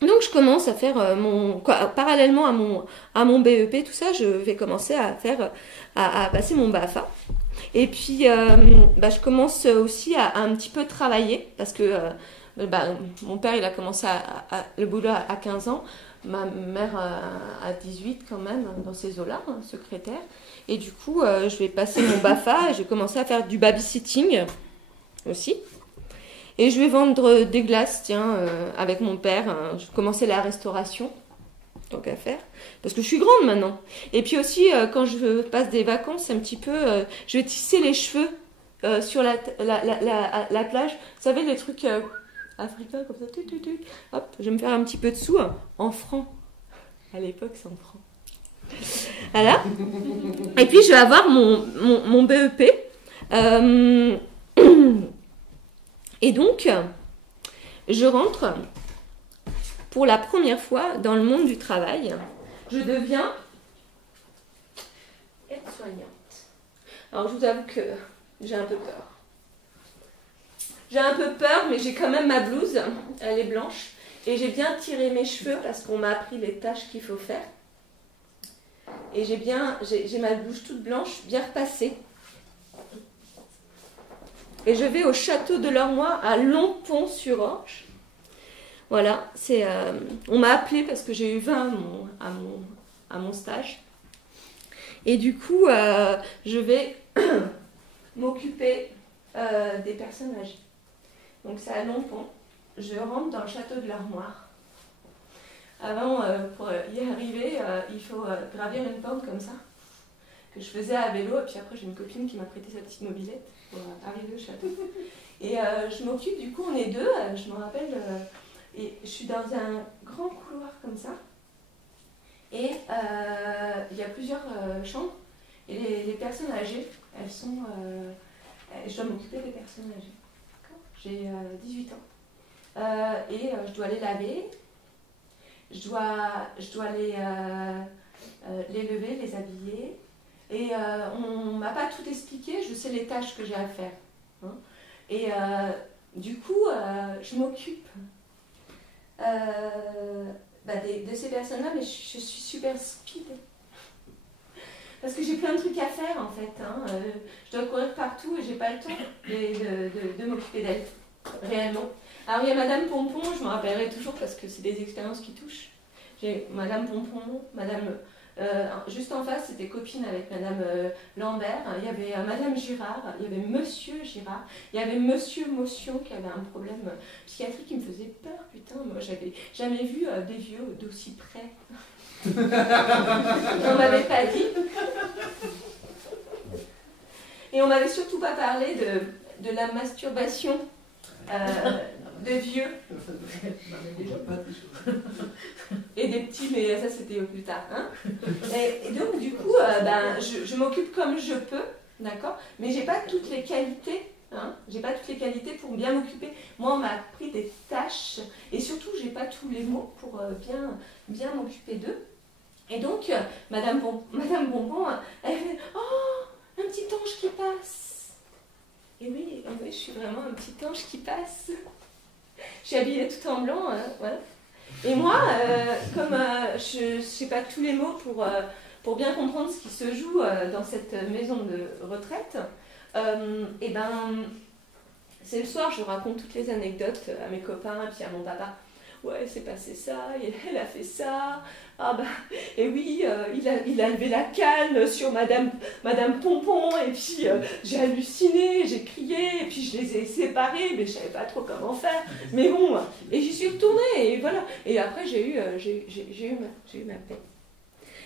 donc je commence à faire parallèlement à mon BEP, tout ça, je vais commencer à passer mon BAFA. Et puis je commence aussi à un petit peu travailler parce que mon père il a commencé le boulot à 15 ans, ma mère à 18 quand même, dans ces eaux-là, secrétaire. Et du coup, je vais passer mon BAFA et je vais commencer à faire du babysitting aussi. Et je vais vendre des glaces, tiens, avec mon père. Je vais commencer la restauration, tant qu'à faire, parce que je suis grande maintenant. Et puis aussi, quand je passe des vacances, un petit peu, je vais tisser les cheveux sur la plage. Vous savez, les trucs africains comme ça, hop, je vais me faire un petit peu de sous en francs. À l'époque, c'est en francs. Voilà. Et puis, je vais avoir mon BEP. Et donc, je rentre pour la première fois dans le monde du travail. Je deviens aide-soignante. Alors, je vous avoue que j'ai un peu peur. J'ai un peu peur, mais j'ai quand même ma blouse. Elle est blanche. Et j'ai bien tiré mes cheveux parce qu'on m'a appris les tâches qu'il faut faire. Et j'ai ma blouse toute blanche, bien repassée. Et je vais au château de l'Ormois à Longpont-sur-Orge. Voilà, on m'a appelée parce que j'ai eu 20 à mon stage. Et du coup, je vais m'occuper des personnes âgées. Donc c'est à Longpont. Je rentre dans le château de l'Ormois. Avant, pour y arriver, il faut gravir une pente comme ça, que je faisais à vélo. Et puis après, j'ai une copine qui m'a prêté sa petite mobilette pour arriver au château. Et je m'occupe, du coup, on est deux, je me rappelle, et je suis dans un grand couloir comme ça. Et il y a plusieurs chambres. Et les personnes âgées, elles sont... je dois m'occuper des personnes âgées. J'ai 18 ans. Et je dois les laver. Je dois les lever, les habiller. Et on ne m'a pas tout expliqué, je sais les tâches que j'ai à faire. Hein. Et du coup, je m'occupe de ces personnes-là, mais je suis super speed. Parce que j'ai plein de trucs à faire en fait. Hein. Je dois courir partout et j'ai pas le temps de m'occuper d'elle, réellement. Alors il y a Madame Pompon, je me rappellerai toujours parce que c'est des expériences qui touchent. J'ai Madame Pompon, juste en face, c'était copine avec Madame Lambert, il y avait Madame Girard, il y avait Monsieur Girard, il y avait Monsieur Motion qui avait un problème psychiatrique qui me faisait peur, putain, moi j'avais jamais vu des vieux d'aussi près. On m'avait pas dit. Et on m'avait surtout pas parlé de la masturbation de vieux. Et des petits, mais ça c'était plus tard. Hein. Et donc du coup, je m'occupe comme je peux, d'accord, mais j'ai pas toutes les qualités. Hein, j'ai pas toutes les qualités pour bien m'occuper. Moi, on m'a appris des tâches et surtout, j'ai pas tous les mots pour bien m'occuper d'eux. Et donc, Madame Bonbon, elle fait « Oh, un petit ange qui passe !» Et oui, je suis vraiment un petit ange qui passe. Je suis habillée tout en blanc, voilà. Et moi, comme je ne sais pas tous les mots pour bien comprendre ce qui se joue dans cette maison de retraite, c'est le soir, je raconte toutes les anecdotes à mes copains et puis à mon papa. Ouais, c'est passé ça, elle a fait ça. Ah bah, et oui, il a levé la canne sur Madame Pompon, et puis j'ai halluciné, j'ai crié, et puis je les ai séparés, mais je savais pas trop comment faire. Mais bon, et j'y suis retournée, et voilà. Et après, j'ai eu ma paix.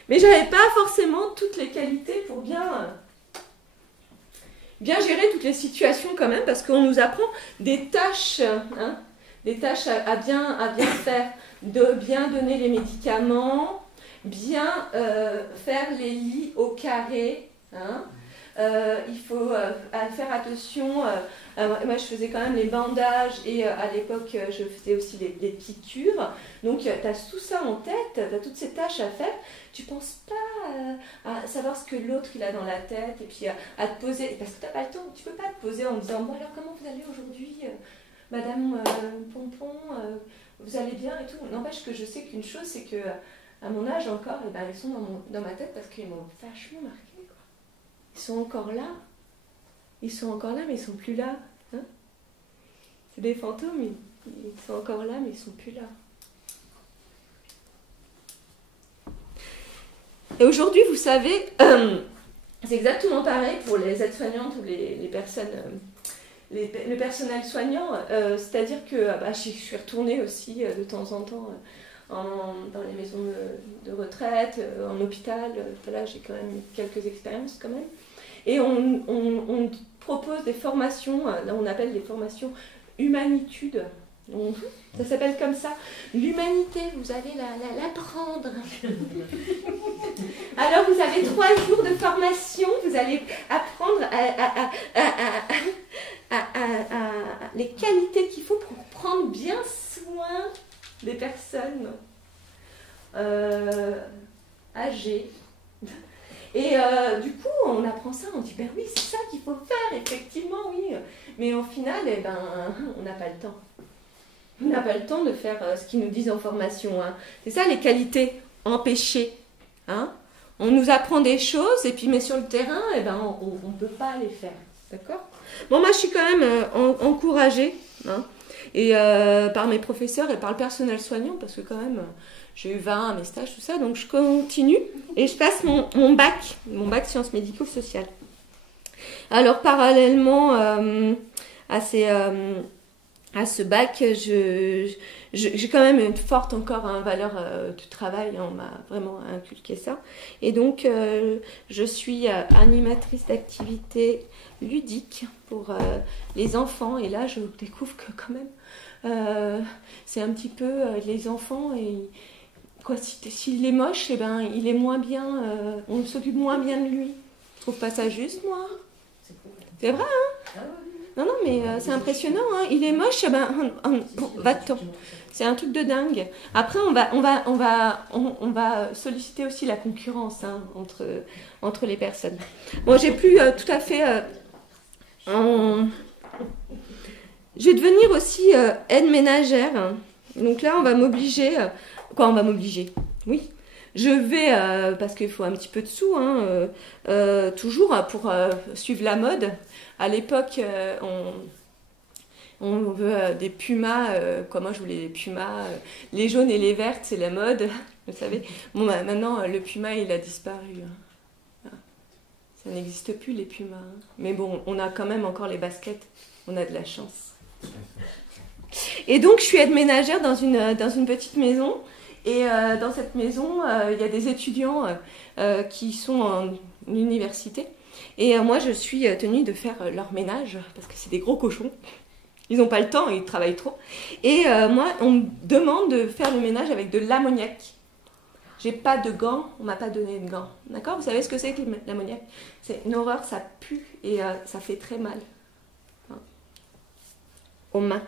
Mais j'avais pas forcément toutes les qualités pour bien gérer toutes les situations quand même, parce qu'on nous apprend des tâches, hein, des tâches à bien faire, de bien donner les médicaments, bien faire les lits au carré, hein, il faut faire attention. Moi, je faisais quand même les bandages et à l'époque, je faisais aussi les piqûres. Donc, tu as tout ça en tête, tu as toutes ces tâches à faire. Tu ne penses pas à savoir ce que l'autre il a dans la tête et puis à te poser. Parce que tu n'as pas le temps, tu ne peux pas te poser en disant bon, alors, comment vous allez aujourd'hui, Madame Pompon vous allez bien et tout. N'empêche que je sais qu'une chose, c'est que à mon âge encore, eh ben, ils sont dans ma tête parce qu'ils m'ont vachement marqué. Quoi. Ils sont encore là. Ils sont encore là, mais ils sont plus là. Hein, c'est des fantômes, ils sont encore là, mais ils sont plus là. Et aujourd'hui, vous savez, c'est exactement pareil pour les aides-soignantes ou les personnes... le personnel soignant, c'est-à-dire que je suis retournée aussi de temps en temps dans les maisons de retraite, en hôpital. Là, j'ai quand même quelques expériences quand même. Et on propose des formations, là on appelle les formations humanitude. Ça s'appelle comme ça. L'humanité, vous allez l'apprendre. Alors vous avez 3 jours de formation, vous allez apprendre les qualités qu'il faut pour prendre bien soin des personnes âgées. Et du coup, on apprend ça, on dit, ben oui, c'est ça qu'il faut faire, effectivement, oui. Mais au final, eh ben, on n'a pas le temps. On n'a pas le temps de faire ce qu'ils nous disent en formation. Hein. C'est ça, les qualités empêchées. Hein. On nous apprend des choses, et puis, mais sur le terrain, eh ben, on ne peut pas les faire. D'accord ? Bon, moi, je suis quand même encouragée, hein, et par mes professeurs et par le personnel soignant, parce que quand même, j'ai eu 20 à mes stages, tout ça, donc je continue, et je passe mon bac sciences médico-sociales. Alors, parallèlement à ce bac, j'ai quand même une forte encore valeur du travail, on m'a vraiment inculqué ça. Et donc, je suis animatrice d'activités ludiques pour les enfants. Et là, je découvre que quand même, c'est un petit peu les enfants. Et quoi, s'il est moche, eh ben, il est moins bien, on s'occupe moins bien de lui. Je trouve pas ça juste, moi. C'est vrai, hein? Non, mais c'est impressionnant, hein. Il est moche, eh ben, va-t'en. C'est un truc de dingue. Après, on va solliciter aussi la concurrence, hein, entre les personnes. Bon, j'ai plus tout à fait... Je vais devenir aussi aide ménagère. Donc là, on va m'obliger... Quoi, on va m'obliger? Oui. Je vais, parce qu'il faut un petit peu de sous, hein, toujours pour suivre la mode. À l'époque, on veut des pumas, moi je voulais des pumas, les jaunes et les vertes, c'est la mode, vous savez. Bon, maintenant, le puma, il a disparu. Hein. Ça n'existe plus, les pumas. Hein. Mais bon, on a quand même encore les baskets, on a de la chance. Et donc, je suis aide ménagère dans une petite maison. Et dans cette maison, il y a des étudiants qui sont en université. Et moi, je suis tenue de faire leur ménage, parce que c'est des gros cochons. Ils n'ont pas le temps, ils travaillent trop. Et moi, on me demande de faire le ménage avec de l'ammoniac. J'ai pas de gants, on m'a pas donné de gants. D'accord ? Vous savez ce que c'est que l'ammoniac ? C'est une horreur, ça pue et ça fait très mal. Hein ? Aux mains.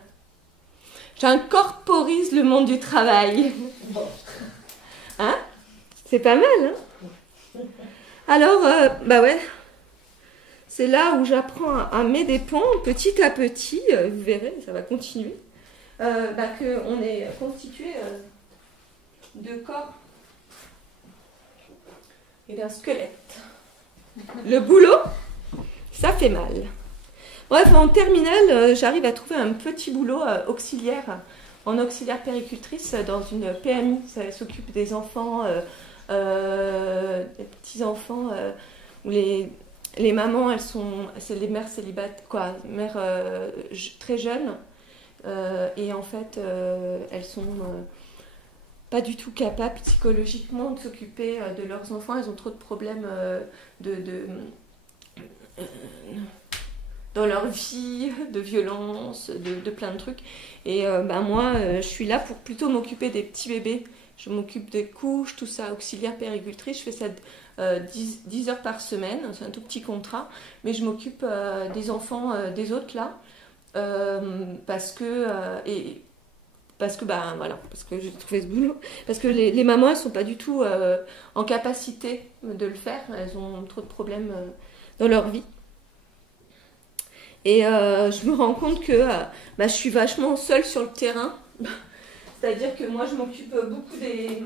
J'incorporise le monde du travail. Hein ? C'est pas mal, hein ? Alors, ouais. C'est là où j'apprends à mes dépens, petit à petit, vous verrez, ça va continuer, qu'on est constitué de corps et d'un squelette. Le boulot, ça fait mal. Bref, en terminale, j'arrive à trouver un petit boulot auxiliaire, en auxiliaire péricultrice dans une PMI. Ça s'occupe des enfants, des petits-enfants, où les mamans, c'est les mères célibataires, mères très jeunes, et en fait, elles sont pas du tout capables psychologiquement de s'occuper de leurs enfants. Elles ont trop de problèmes dans leur vie, de violence, de plein de trucs. Et moi, je suis là pour plutôt m'occuper des petits bébés. Je m'occupe des couches, tout ça, auxiliaire péricultrice. Je fais ça 10 heures par semaine, c'est un tout petit contrat, mais je m'occupe des enfants des autres là, parce que voilà, parce que j'ai trouvé ce boulot, parce que les mamans elles sont pas du tout en capacité de le faire, elles ont trop de problèmes dans leur vie. Et je me rends compte que je suis vachement seule sur le terrain. C'est-à-dire que moi, je m'occupe beaucoup des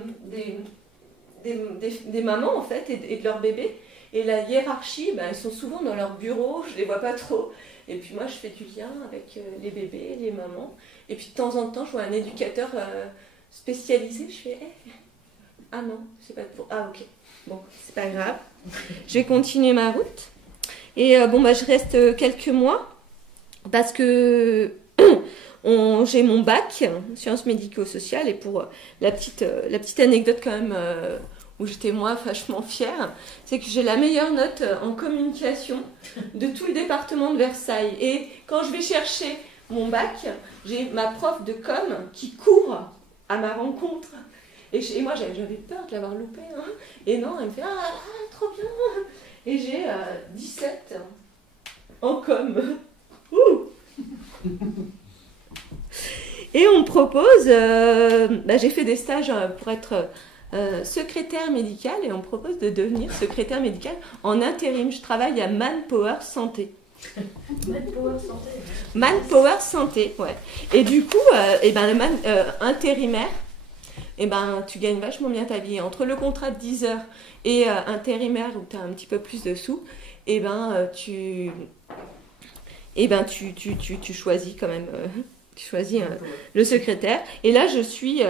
mamans, en fait, et de leurs bébés. Et la hiérarchie, elles sont souvent dans leur bureau, je les vois pas trop. Et puis moi, je fais du lien avec les bébés, les mamans. Et puis de temps en temps, je vois un éducateur spécialisé. Je fais, ah non, c'est pas pour... Ah ok, bon, c'est pas grave. Je vais continuer ma route. Et je reste quelques mois parce que j'ai mon bac, sciences médico-sociales, et pour la petite anecdote quand même où j'étais moi vachement fière, c'est que j'ai la meilleure note en communication de tout le département de Versailles. Et quand je vais chercher mon bac, j'ai ma prof de com qui court à ma rencontre. Et moi j'avais peur de l'avoir loupé. Hein. Et non, elle me fait trop bien. Et j'ai 17 en com. Ouh. Et on me propose, j'ai fait des stages pour être secrétaire médicale, et on me propose de devenir secrétaire médicale en intérim. Je travaille à Manpower Santé. Manpower Santé. Manpower Santé, ouais. Et du coup, intérimaire, tu gagnes vachement bien ta vie. Entre le contrat de 10 heures et intérimaire où tu as un petit peu plus de sous, tu choisis quand même... Tu choisis le secrétaire. Et là, je suis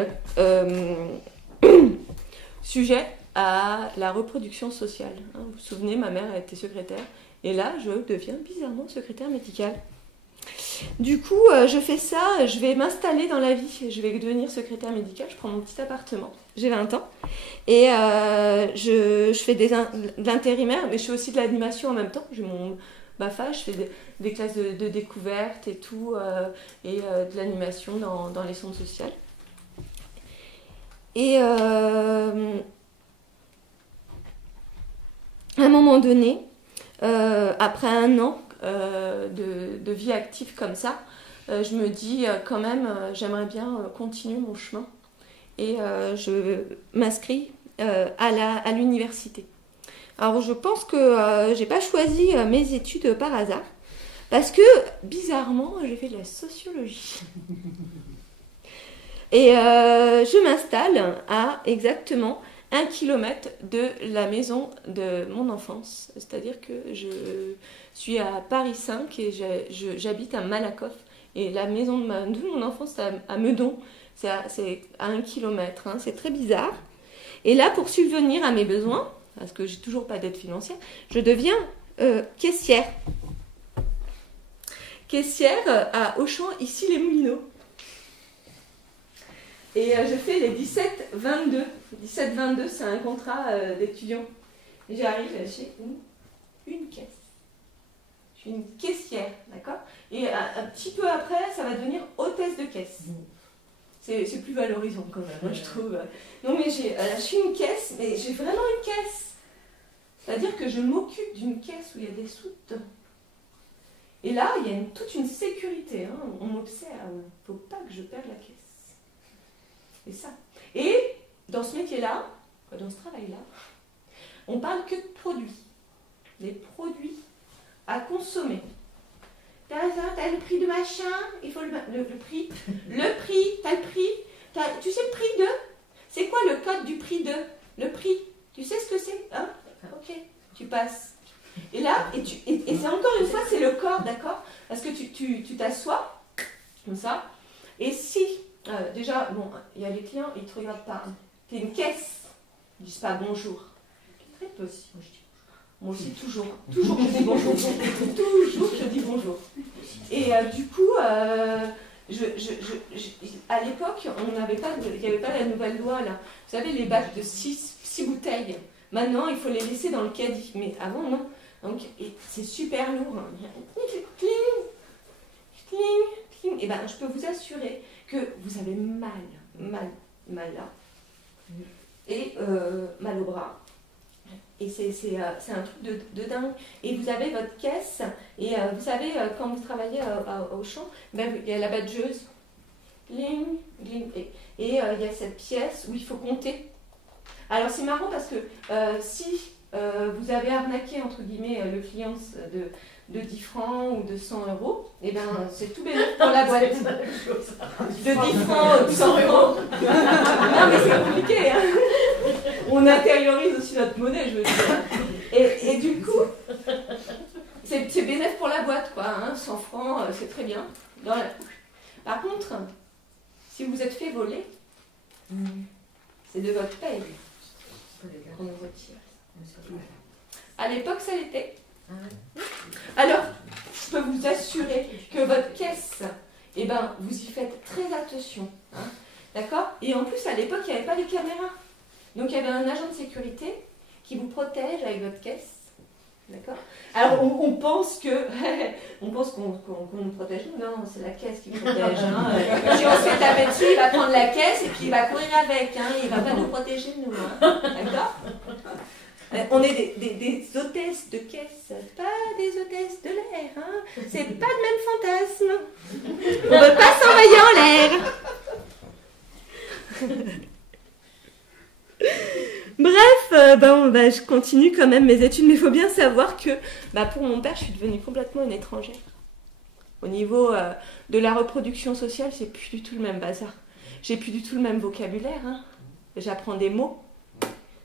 sujet à la reproduction sociale. Hein. Vous vous souvenez, ma mère a été secrétaire. Et là, je deviens bizarrement secrétaire médicale. Du coup, je fais ça. Je vais m'installer dans la vie. Je vais devenir secrétaire médicale. Je prends mon petit appartement. J'ai 20 ans. Et je fais de l'intérimaire, mais je fais aussi de l'animation en même temps. J'ai mon... je fais des classes de découverte et tout, et de l'animation dans les centres sociaux. Et à un moment donné, après un an de vie active comme ça, je me dis quand même, j'aimerais bien continuer mon chemin. Et je m'inscris à l'université. Alors je pense que j'ai pas choisi mes études par hasard, parce que bizarrement j'ai fait de la sociologie. Et je m'installe à exactement 1 kilomètre de la maison de mon enfance. C'est-à-dire que je suis à Paris 5 et j'habite à Malakoff. Et la maison de mon enfance, c'est à Meudon. C'est à 1 kilomètre. Hein. C'est très bizarre. Et là, pour subvenir à mes besoins, parce que j'ai toujours pas d'aide financière, je deviens caissière. Caissière à Auchan, ici les Moulineaux. Et je fais les 17-22. 17-22, c'est un contrat d'étudiant. Et j'arrive chez une caisse. Je suis une caissière, d'accord ? Et un petit peu après, ça va devenir hôtesse de caisse. C'est plus valorisant quand même, moi, je trouve. Non, mais je suis une caisse, mais j'ai vraiment une caisse. C'est-à-dire que je m'occupe d'une caisse où il y a des sous dedans. Et là, il y a toute une sécurité. Hein. On m'observe. Il ne faut pas que je perde la caisse. C'est ça. Et dans ce métier-là, dans ce travail-là, on parle que de produits. Les produits à consommer. T'as le prix de machin, il faut le prix. Le prix, t'as le prix. Tu sais le prix de? C'est quoi le code du prix de? Le prix. Tu sais ce que c'est? Hein? Ok, tu passes. Et là, et c'est encore une fois, c'est le corps, d'accord? Parce que tu t'assois, comme ça. Et si, déjà, bon, il y a les clients, ils ne te regardent pas. T'es une caisse, ils ne disent pas bonjour. Très peu aussi, moi je dis. Moi aussi, toujours. Toujours je dis bonjour. Toujours je dis bonjour. Et du coup, à l'époque, il n'y avait pas la nouvelle loi là. Vous savez, les bacs de 6 bouteilles. Maintenant, il faut les laisser dans le caddie. Mais avant, non. Donc, c'est super lourd. Hein. Et ben, je peux vous assurer que vous avez mal là. Et mal au bras. Et c'est un truc de dingue. Et vous avez votre caisse, et vous savez, quand vous travaillez au champ, ben, il y a la badgeuse. Gling, gling, et il y a cette pièce où il faut compter. Alors c'est marrant parce que si vous avez arnaqué, entre guillemets, le client de 10 francs ou de 100 €, et ben c'est tout bénéfique pour la boîte. De 10 francs ou 100 €. Non mais c'est compliqué, hein. On intériorise aussi notre monnaie, je veux dire. Et du coup, c'est bénéfique pour la boîte, quoi. Hein. 100 francs, c'est très bien. Par contre, si vous êtes fait voler, c'est de votre paye qu'on vous retire. À l'époque, ça l'était. Alors, je peux vous assurer que votre caisse, eh ben, vous y faites très attention. Hein. D'accord? Et en plus, à l'époque, il n'y avait pas les caméras. Donc, il y avait un agent de sécurité qui vous protège avec votre caisse. D'accord? Alors, on pense qu'on nous protège. Non, c'est la caisse qui protège. Hein. Si on se fait taper dessus, il va prendre la caisse et puis il va courir avec. Hein. Il ne va pas nous protéger, nous. Hein. D'accord? On est des hôtesses de caisse, pas des hôtesses de l'air. Hein. C'est pas le même fantasme. On ne veut pas s'envoyer en l'air. Bref, je continue quand même mes études, mais il faut bien savoir que pour mon père, je suis devenue complètement une étrangère. Au niveau de la reproduction sociale, c'est plus du tout le même bazar. J'ai plus du tout le même vocabulaire. Hein. J'apprends des mots.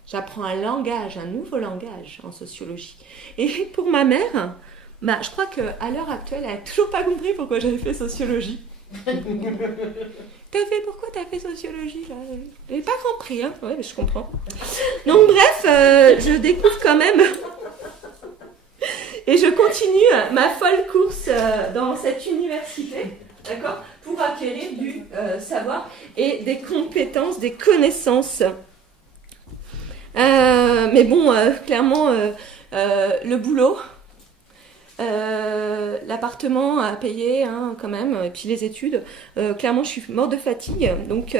J'apprends un langage, un nouveau langage en sociologie. Et pour ma mère, je crois qu'à l'heure actuelle, elle n'a toujours pas compris pourquoi j'avais fait sociologie. Pourquoi t'as fait sociologie là? J'ai pas compris, hein. Ouais, mais je comprends. Donc bref, je découvre quand même et je continue ma folle course dans cette université, d'accord, pour acquérir du savoir et des compétences, des connaissances. Mais bon, clairement, le boulot. L'appartement à payer hein, quand même, et puis les études, clairement je suis morte de fatigue, donc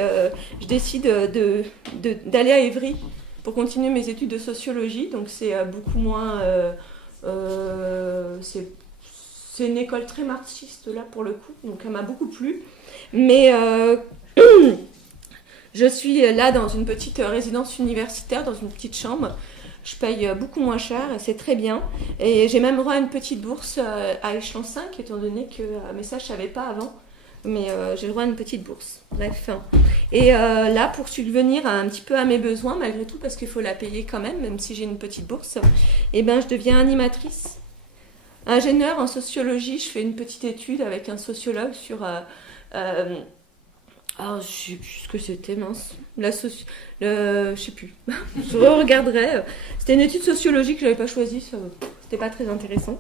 je décide d'aller à Évry pour continuer mes études de sociologie, donc c'est beaucoup moins, c'est une école très marxiste là pour le coup, donc elle m'a beaucoup plu, mais je suis là dans une petite résidence universitaire, dans une petite chambre. Je paye beaucoup moins cher et c'est très bien. Et j'ai même droit à une petite bourse à échelon 5, étant donné que mais ça, je ne savais pas avant. Mais j'ai droit à une petite bourse. Bref. Et là, pour subvenir un petit peu à mes besoins, malgré tout, parce qu'il faut la payer quand même si j'ai une petite bourse, je deviens animatrice. Ingénieure en sociologie, je fais une petite étude avec un sociologue sur... je sais plus ce que c'était, mince. Je sais plus. Je regarderai. C'était une étude sociologique que je n'avais pas choisie, c'était pas très intéressant.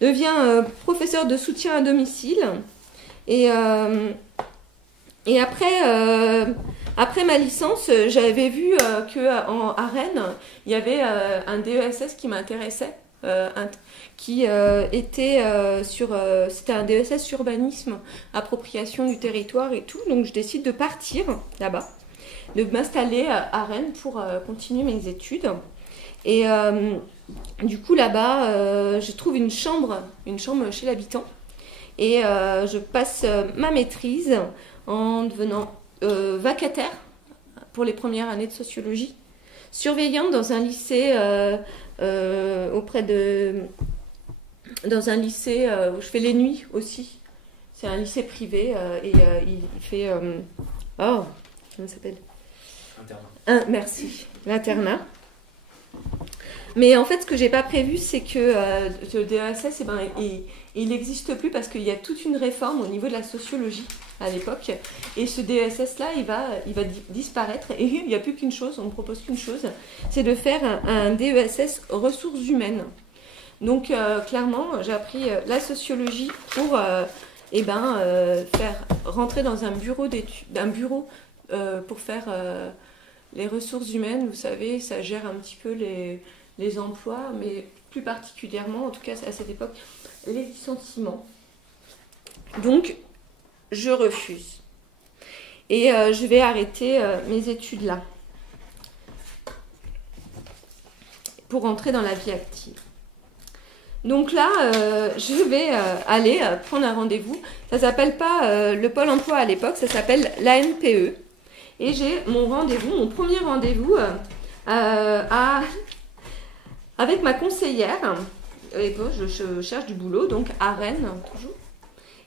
Je deviens professeur de soutien à domicile. Et après ma licence, j'avais vu qu'à Rennes, il y avait un DESS qui m'intéressait. Qui était c'était un DESS urbanisme, appropriation du territoire et tout, donc je décide de partir là-bas, de m'installer à Rennes pour continuer mes études, et du coup là-bas je trouve une chambre chez l'habitant, et je passe ma maîtrise en devenant vacataire pour les premières années de sociologie, surveillante dans un lycée dans un lycée où je fais les nuits aussi. C'est un lycée privé et il fait... comment ça s'appelle? Internat. Merci, l'internat. Mais en fait, ce que j'ai pas prévu, c'est que le DESS, il n'existe plus parce qu'il y a toute une réforme au niveau de la sociologie à l'époque. Et ce DESS-là, il va disparaître. Et il n'y a plus qu'une chose, on ne propose qu'une chose, c'est de faire un DESS ressources humaines. Donc, clairement, j'ai appris la sociologie pour faire rentrer dans un bureau pour faire les ressources humaines. Vous savez, ça gère un petit peu les emplois, mais plus particulièrement, en tout cas à cette époque, les licenciements. Donc, je refuse. Et je vais arrêter mes études là. pour entrer dans la vie active. Donc là, je vais aller prendre un rendez-vous. Ça ne s'appelle pas le Pôle emploi à l'époque, ça s'appelle l'ANPE. Et j'ai mon rendez-vous, mon premier rendez-vous avec ma conseillère. Et bon, je cherche du boulot, donc à Rennes, toujours.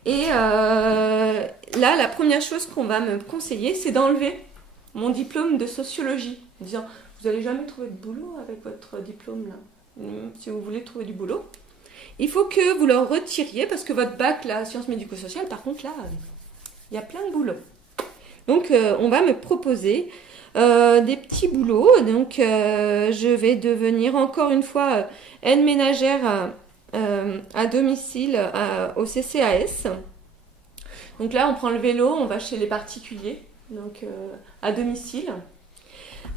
Et là, la première chose qu'on va me conseiller, c'est d'enlever mon diplôme de sociologie. En disant, vous n'allez jamais trouver de boulot avec votre diplôme, là. Si vous voulez trouver du boulot. Il faut que vous le retiriez, parce que votre bac, là, sciences médico-sociales, par contre, là, il y a plein de boulots. Donc, on va me proposer des petits boulots. Donc, je vais devenir encore une fois aide ménagère à domicile au CCAS. Donc là, on prend le vélo, on va chez les particuliers, donc à domicile.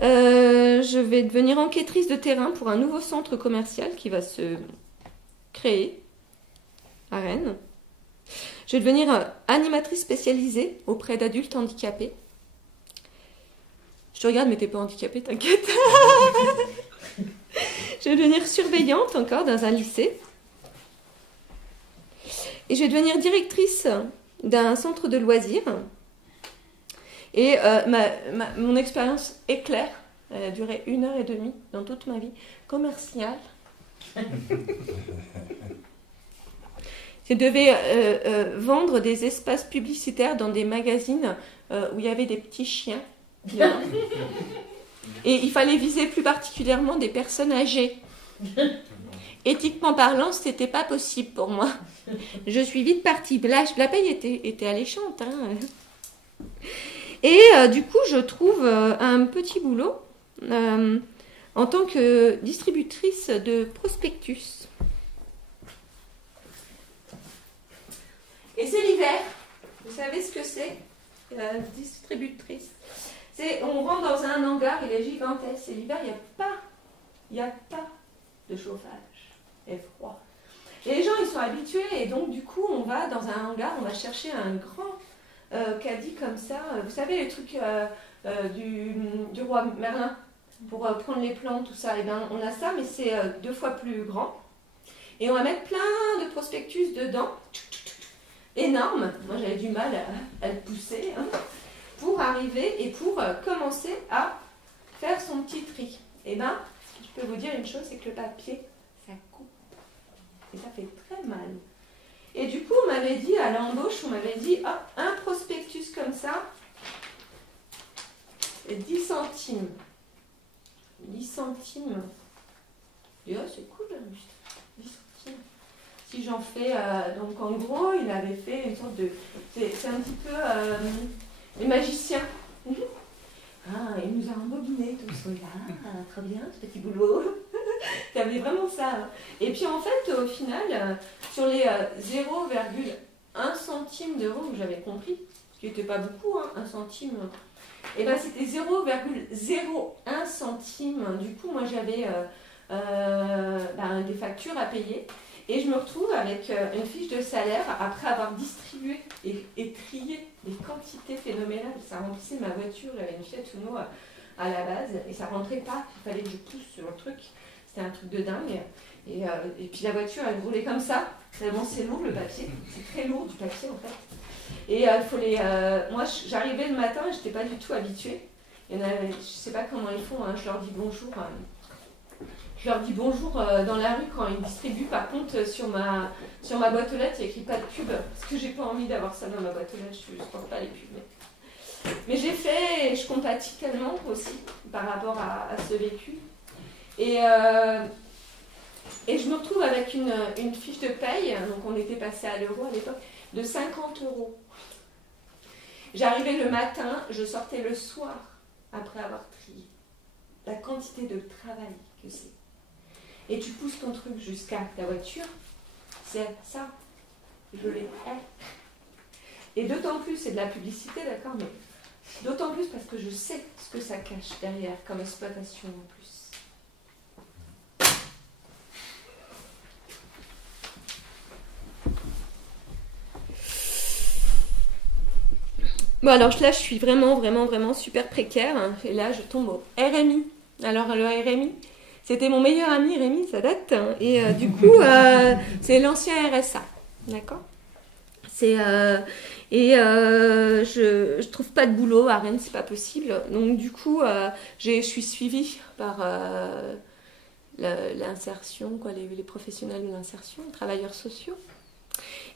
Je vais devenir enquêtrice de terrain pour un nouveau centre commercial qui va se créer à Rennes. Je vais devenir animatrice spécialisée auprès d'adultes handicapés. Je te regarde, mais t'es pas handicapée, t'inquiète. Je vais devenir surveillante encore dans un lycée. Et je vais devenir directrice d'un centre de loisirs. Et mon expérience est claire. Elle a duré 1h30 dans toute ma vie commerciale. Je devais vendre des espaces publicitaires dans des magazines où il y avait des petits chiens. Et il fallait viser plus particulièrement des personnes âgées. Éthiquement parlant, ce n'était pas possible pour moi. Je suis vite partie. La paye était alléchante. Hein. Et du coup, je trouve un petit boulot en tant que distributrice de prospectus. Et c'est l'hiver. Vous savez ce que c'est, la distributrice? On rentre dans un hangar, il est gigantesque. C'est l'hiver, il n'y a pas de chauffage. Il est froid. Et les gens, ils sont habitués. Et donc, du coup, on va dans un hangar, on va chercher un grand caddie comme ça. Vous savez, les trucs du roi Merlin pour prendre les plantes, tout ça. Et bien, on a ça, mais c'est 2 fois plus grand. Et on va mettre plein de prospectus dedans. Énorme. Moi, j'avais du mal à le pousser. Hein. Pour arriver et pour commencer à faire son petit tri. Et bien, je peux vous dire une chose, c'est que le papier, ça coupe. Et ça fait très mal. Et du coup, on m'avait dit, à l'embauche, on m'avait dit, ah, un prospectus comme ça, 10 centimes. 10 centimes. Et oh, c'est cool, 10 centimes. Si j'en fais, donc en gros, il avait fait une sorte de... C'est un petit peu... les magiciens. Ah, il nous a embobiné tout ce là, très bien, ce petit boulot. Il y avait vraiment ça. Et puis en fait, au final, sur les 0,1 centime d'euro que j'avais compris, ce qui n'était pas beaucoup, hein, 1 centime, et ben c'était 0,01 centime. Du coup, moi j'avais des factures à payer. Et je me retrouve avec une fiche de salaire après avoir distribué et trié des quantités phénoménales. Ça remplissait ma voiture, j'avais une Fiat Uno à la base et ça rentrait pas. Il fallait que je pousse sur le truc. C'était un truc de dingue. Et puis la voiture, elle roulait comme ça. Tellement c'est lourd le papier. C'est très lourd du papier en fait. Et moi, j'arrivais le matin et je n'étais pas du tout habituée. Il y en avait, je ne sais pas comment ils font, hein, je leur dis bonjour. Je leur dis bonjour dans la rue quand ils distribuent. Par contre, sur ma boîte aux lettres, il n'y a écrit pas de pub. Parce que j'ai pas envie d'avoir ça dans ma boîte aux lettres. Je ne supporte pas les pubs. Mais j'ai fait, et je compatis tellement aussi par rapport à ce vécu. Et je me retrouve avec une fiche de paye. Donc on était passé à l'euro à l'époque. De 50 €. J'arrivais le matin, je sortais le soir après avoir trié. La quantité de travail que c'est. Et tu pousses ton truc jusqu'à ta voiture, c'est ça. Je l'ai fait. Et d'autant plus, c'est de la publicité, d'accord, mais d'autant plus parce que je sais ce que ça cache derrière comme exploitation en plus. Bon, alors là, je suis vraiment super précaire. Et là, je tombe au RMI. Alors, le RMI, C'était mon meilleur ami Rémi, ça date. Hein, et du coup, c'est l'ancien RSA. D'accord. Je trouve pas de boulot à Rennes, c'est pas possible. Donc du coup, je suis suivie par l'insertion, quoi, les professionnels de l'insertion, les travailleurs sociaux.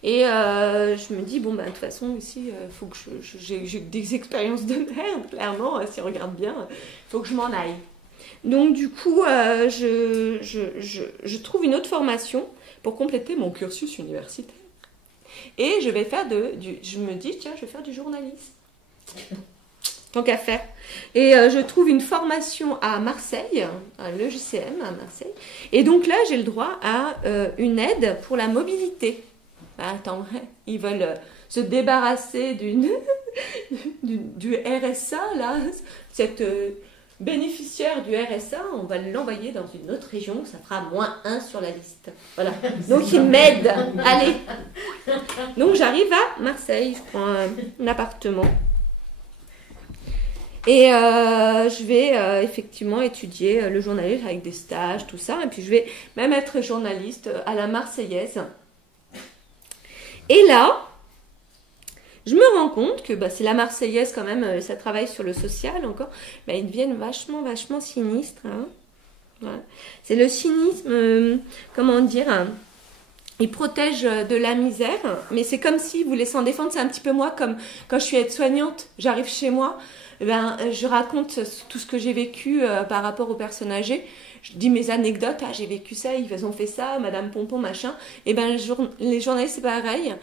Et je me dis, bon, de toute façon, ici, il faut que j'ai des expériences de merde, clairement, si on regarde bien, il faut que je m'en aille. Donc, du coup, je trouve une autre formation pour compléter mon cursus universitaire. Et je vais faire je me dis, tiens, je vais faire du journalisme. Tant qu'à faire. Et je trouve une formation à Marseille, à l'EJCM à Marseille. Et donc là, j'ai le droit à une aide pour la mobilité. Attends, ils veulent se débarrasser du RSA, là. Cette bénéficiaire du RSA, on va l'envoyer dans une autre région, ça fera -1 sur la liste. Voilà. Donc ils m'aident. Allez. Donc j'arrive à Marseille, je prends un appartement. Et je vais effectivement étudier le journalisme avec des stages, tout ça. Et puis je vais même être journaliste à la Marseillaise. Et là, je me rends compte que c'est la Marseillaise quand même, ça travaille sur le social encore. Ils deviennent vachement sinistres. Hein. Voilà. C'est le cynisme, comment dire, ils protègent de la misère, mais c'est comme s'ils voulaient s'en défendre. C'est un petit peu moi, comme quand je suis aide-soignante, j'arrive chez moi, je raconte tout ce que j'ai vécu par rapport aux personnes âgées. Je dis mes anecdotes, j'ai vécu ça, ils ont fait ça, Madame Pompon, machin. Et les journalistes, c'est pareil.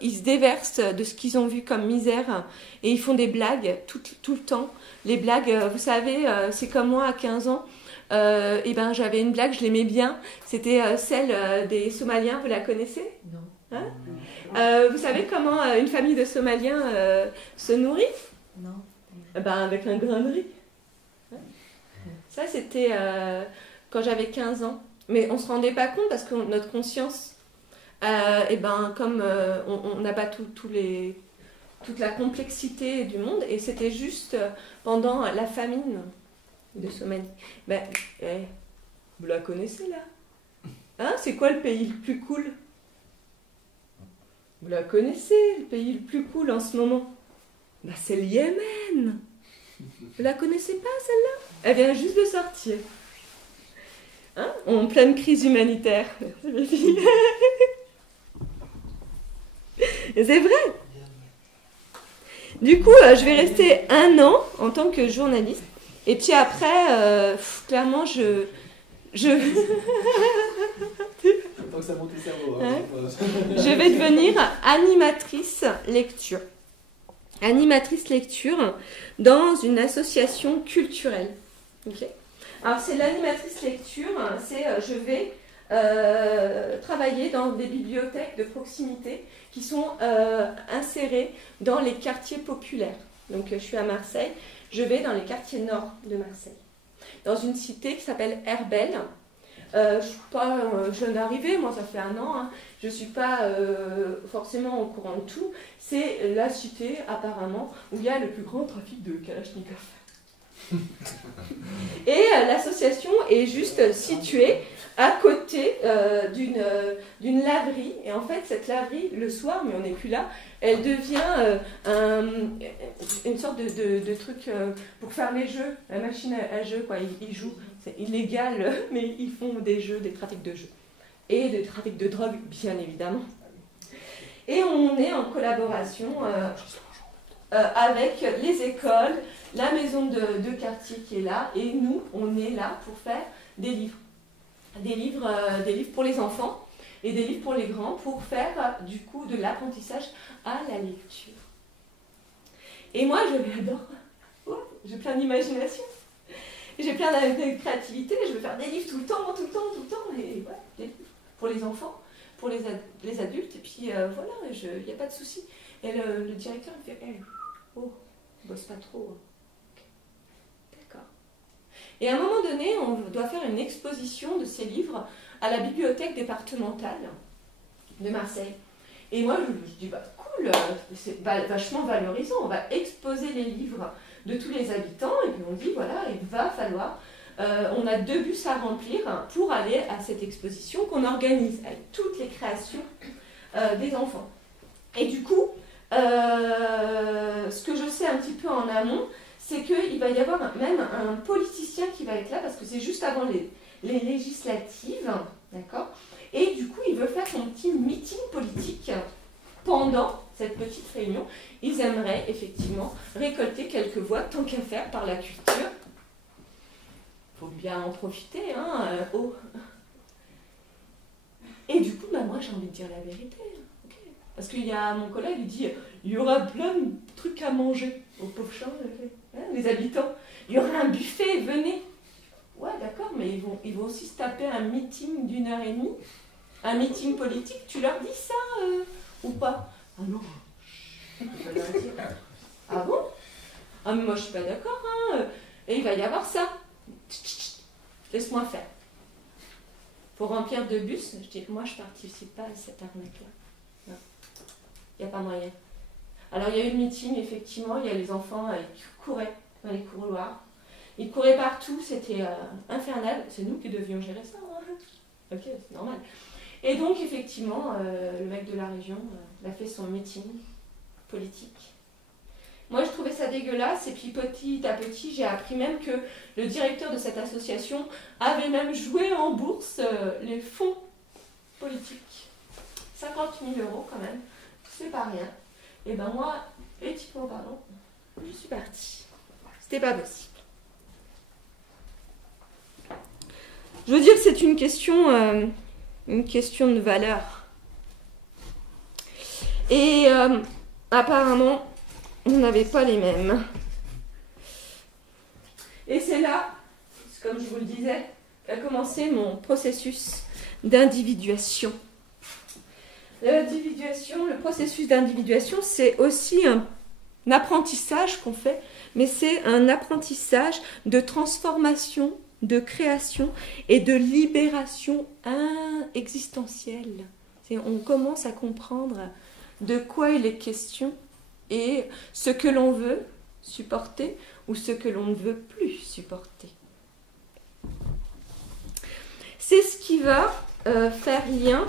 Ils se déversent de ce qu'ils ont vu comme misère et ils font des blagues tout le temps. Les blagues, vous savez, c'est comme moi à 15 ans. J'avais une blague, je l'aimais bien. C'était celle des Somaliens, vous la connaissez ? Non. Hein ? Vous savez comment une famille de Somaliens se nourrit ? Non. Avec un grain de riz. Ça, c'était quand j'avais 15 ans. Mais on ne se rendait pas compte parce que notre conscience, comme on n'a pas toute la complexité du monde, et c'était juste pendant la famine de Somalie. Vous la connaissez là ? Hein ? C'est quoi le pays le plus cool ? Vous la connaissez, le pays le plus cool en ce moment ? C'est le Yémen. Vous la connaissez pas celle-là ? Elle vient juste de sortir. Hein ? En pleine crise humanitaire. C'est vrai. Du coup, je vais rester 1 an en tant que journaliste. Et puis après, clairement, je vais devenir animatrice lecture. Animatrice lecture dans une association culturelle. Okay. Alors c'est l'animatrice lecture, je vais travailler dans des bibliothèques de proximité qui sont insérées dans les quartiers populaires. Donc je suis à Marseille, je vais dans les quartiers nord de Marseille, dans une cité qui s'appelle Herbel. Je ne suis pas jeune arrivée, moi ça fait 1 an, hein. Je ne suis pas forcément au courant de tout. C'est la cité apparemment où il y a le plus grand trafic de Kalachnikov. Et l'association est juste située à côté d'une laverie. Et en fait, cette laverie, le soir, mais on n'est plus là, elle devient une sorte de truc pour faire les jeux, la machine à jeux, quoi. Ils jouent, c'est illégal, mais ils font des jeux, des trafics de jeux. Et des trafics de drogue, bien évidemment. Et on est en collaboration avec les écoles, la maison de quartier qui est là, et nous, on est là pour faire des livres. Des livres pour les enfants et des livres pour les grands, pour faire du coup de l'apprentissage à la lecture. Et moi, je l'adore. J'ai plein d'imagination. J'ai plein de créativité. Je veux faire des livres tout le temps. Et ouais, des livres pour les enfants, pour les adultes. Et puis voilà, il n'y a pas de souci. Et le directeur, il fait bosse pas trop. D'accord. Et à un moment donné, on doit faire une exposition de ces livres à la bibliothèque départementale de Marseille. Et moi, je dis, cool, c'est vachement valorisant. On va exposer les livres de tous les habitants. Et puis on dit, voilà, il va falloir on a 2 bus à remplir pour aller à cette exposition qu'on organise avec toutes les créations des enfants. Et du coup, ce que je sais un petit peu en amont, c'est qu'il va y avoir même un politicien qui va être là, parce que c'est juste avant les législatives, d'accord? Et du coup, il veut faire son petit meeting politique pendant cette petite réunion. Ils aimeraient effectivement récolter quelques voix, tant qu'à faire, par la culture. Il faut bien en profiter, hein. Et du coup, moi, j'ai envie de dire la vérité. Okay. Parce qu'il y a mon collègue, il dit, il y aura plein de trucs à manger. Aux pauvres gens, les habitants. Il y aura un buffet, venez. Ouais, d'accord, mais ils vont aussi se taper un meeting d'1h30. Un meeting politique, tu leur dis ça ou pas? Ah non. Ah bon? Ah mais moi je suis pas d'accord, hein. Et il va y avoir ça. Laisse-moi faire. Pour remplir 2 bus, je dis, moi je participe pas à cette arnaque-là. Non. Il n'y a pas moyen. Alors il y a eu le meeting, effectivement, il y a les enfants qui couraient dans les couloirs. Ils couraient partout, c'était infernal. C'est nous qui devions gérer ça. Hein. Ok, c'est normal. Et donc, effectivement, le mec de la région a fait son meeting politique. Moi, je trouvais ça dégueulasse. Et puis, petit à petit, j'ai appris même que le directeur de cette association avait même joué en bourse les fonds politiques. 50 000 € quand même. C'est pas rien. Et ben moi, éthiquement parlant, je suis partie. C'était pas possible. Je veux dire, c'est une question de valeur. Et apparemment, on n'avait pas les mêmes. Et c'est là, comme je vous le disais, qu'a commencé mon processus d'individuation. L'individuation, le processus d'individuation, c'est aussi un apprentissage qu'on fait, mais c'est un apprentissage de transformation, de création et de libération existentielle. On commence à comprendre de quoi il est question et ce que l'on veut supporter ou ce que l'on ne veut plus supporter. C'est ce qui va faire lien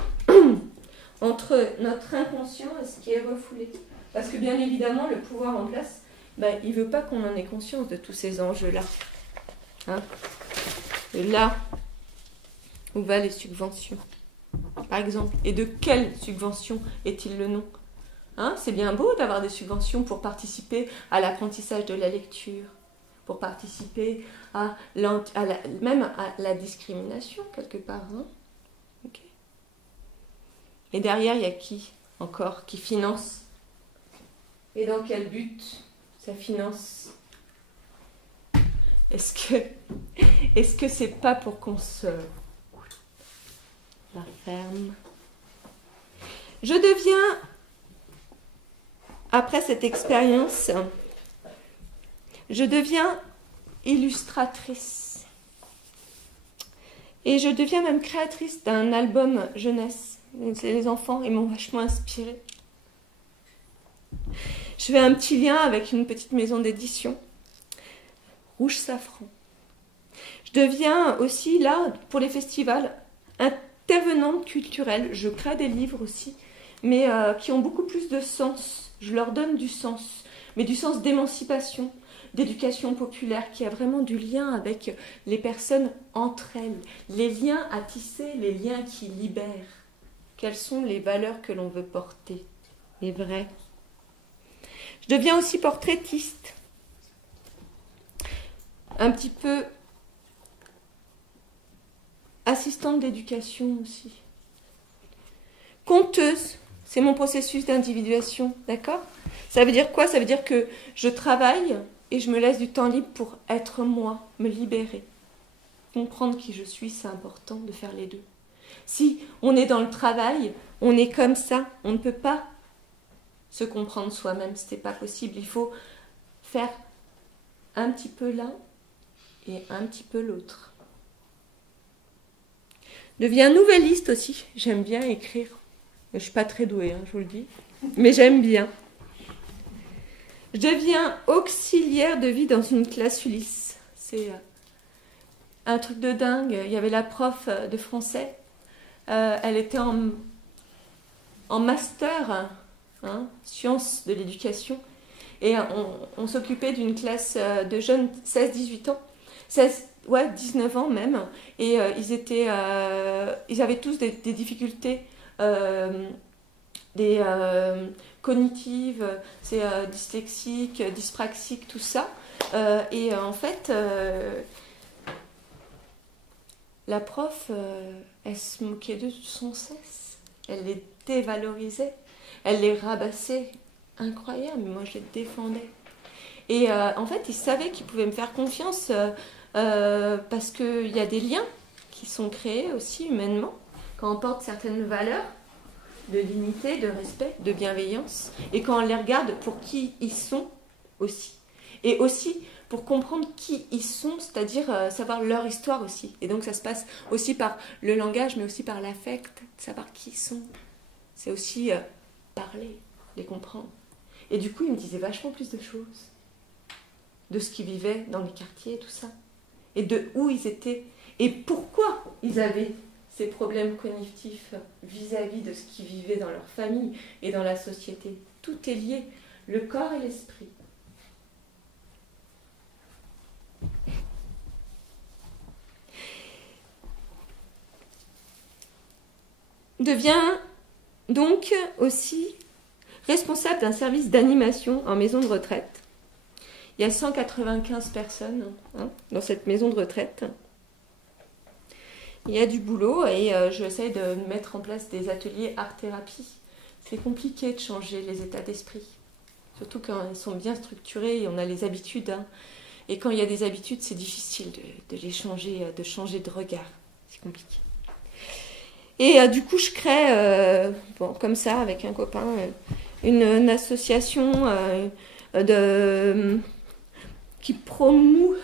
entre notre inconscient et ce qui est refoulé. Parce que bien évidemment, le pouvoir en place, il ne veut pas qu'on en ait conscience de tous ces enjeux-là. Hein? Et là où vont les subventions, par exemple. Et de quelle subvention est-il le nom? Hein? C'est bien beau d'avoir des subventions pour participer à l'apprentissage de la lecture, pour participer même à la discrimination, quelque part. Hein? Okay. Et derrière, il y a qui encore qui finance? Et dans quel but ça finance? Est-ce que c'est pas pour qu'on se la ferme? Je deviens, après cette expérience, je deviens illustratrice. Et je deviens même créatrice d'un album jeunesse. Les enfants, ils m'ont vachement inspirée. Je fais un petit lien avec une petite maison d'édition, Rouge Safran. Je deviens aussi, là, pour les festivals, intervenante culturelle. Je crée des livres aussi, mais qui ont beaucoup plus de sens. Je leur donne du sens, mais du sens d'émancipation, d'éducation populaire, qui a vraiment du lien avec les personnes entre elles. Les liens à tisser, les liens qui libèrent. Quelles sont les valeurs que l'on veut porter? Les vraies. Je deviens aussi portraitiste. Un petit peu assistante d'éducation aussi. Conteuse, c'est mon processus d'individuation, d'accord? Ça veut dire quoi? Ça veut dire que je travaille et je me laisse du temps libre pour être moi, me libérer. Comprendre qui je suis, c'est important de faire les deux. Si on est dans le travail, on est comme ça, on ne peut pas se comprendre soi-même, ce n'est pas possible. Il faut faire un petit peu l'un et un petit peu l'autre. Je deviens nouvelliste aussi. J'aime bien écrire. Je ne suis pas très douée, je vous le dis, mais j'aime bien. Je deviens auxiliaire de vie dans une classe Ulysse. C'est un truc de dingue. Il y avait la prof de français. Elle était en master, hein, sciences de l'éducation. Et on s'occupait d'une classe de jeunes 16-18 ans. 16, ouais, 19 ans même. Et ils avaient tous des difficultés cognitives, c'est dyslexique, dyspraxique, tout ça. Et en fait, la prof, elle se moquait d'eux sans cesse. Elle les dévalorisait. Elle les rabassait. Incroyable, mais moi je les défendais. Et en fait, ils savaient qu'ils pouvaient me faire confiance parce qu'il y a des liens qui sont créés aussi humainement quand on porte certaines valeurs de dignité, de respect, de bienveillance, et quand on les regarde pour qui ils sont aussi. Et aussi pour comprendre qui ils sont, c'est-à-dire savoir leur histoire aussi. Et donc ça se passe aussi par le langage, mais aussi par l'affect, savoir qui ils sont. C'est aussi parler, les comprendre. Et du coup, il me disait vachement plus de choses. De ce qu'ils vivaient dans les quartiers et tout ça. Et de où ils étaient. Et pourquoi ils avaient ces problèmes cognitifs vis-à-vis de ce qu'ils vivaient dans leur famille et dans la société. Tout est lié, le corps et l'esprit. Devient donc aussi responsable d'un service d'animation en maison de retraite. Il y a 195 personnes dans cette maison de retraite. Il y a du boulot et j'essaie de mettre en place des ateliers art-thérapie. C'est compliqué de changer les états d'esprit, surtout quand ils sont bien structurés et on a les habitudes. Et quand il y a des habitudes, c'est difficile de les changer, de changer de regard. C'est compliqué. Et du coup, je crée, comme ça, avec un copain, une association qui promeut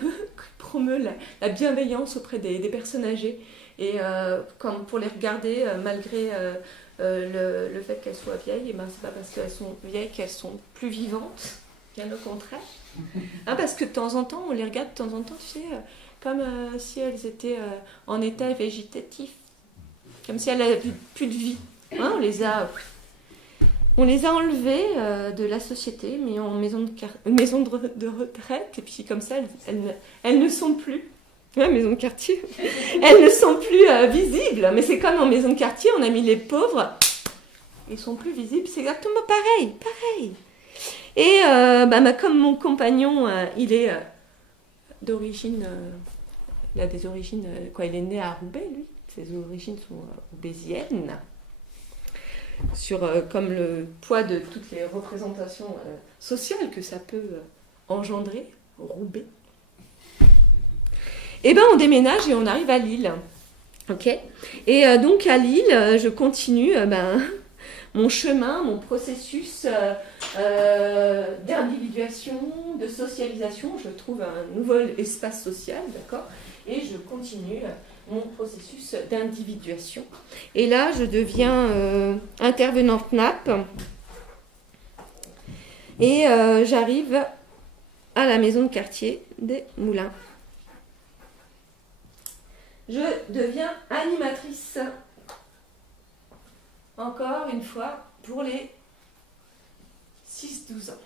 la bienveillance auprès des personnes âgées. Et comme pour les regarder, malgré le fait qu'elles soient vieilles, et ben, c'est pas parce qu'elles sont vieilles qu'elles sont plus vivantes, bien au contraire. Parce que de temps en temps, on les regarde de temps en temps, tu sais, comme si elles étaient en état végétatif. Comme si elles n'avaient plus de vie. On les a enlevées de la société, mais en maison de retraite. Et puis comme ça, elles ne sont plus. Maison de quartier. Elles ne sont plus visibles. Mais c'est comme en maison de quartier, on a mis les pauvres. Ils sont plus visibles. C'est exactement pareil. Et comme mon compagnon, il est d'origine... il a des origines... il est né à Roubaix, lui. Ses origines sont roubaisiennes, comme le poids de toutes les représentations sociales que ça peut engendrer, Roubaix. Et on déménage et on arrive à Lille. Ok. Et donc à Lille, je continue mon chemin, mon processus d'individuation, de socialisation. Je trouve un nouvel espace social, d'accord, et je continue mon processus d'individuation. Et là, je deviens intervenante NAP. Et j'arrive à la maison de quartier des Moulins. Je deviens animatrice. Encore une fois, pour les 6-12 ans.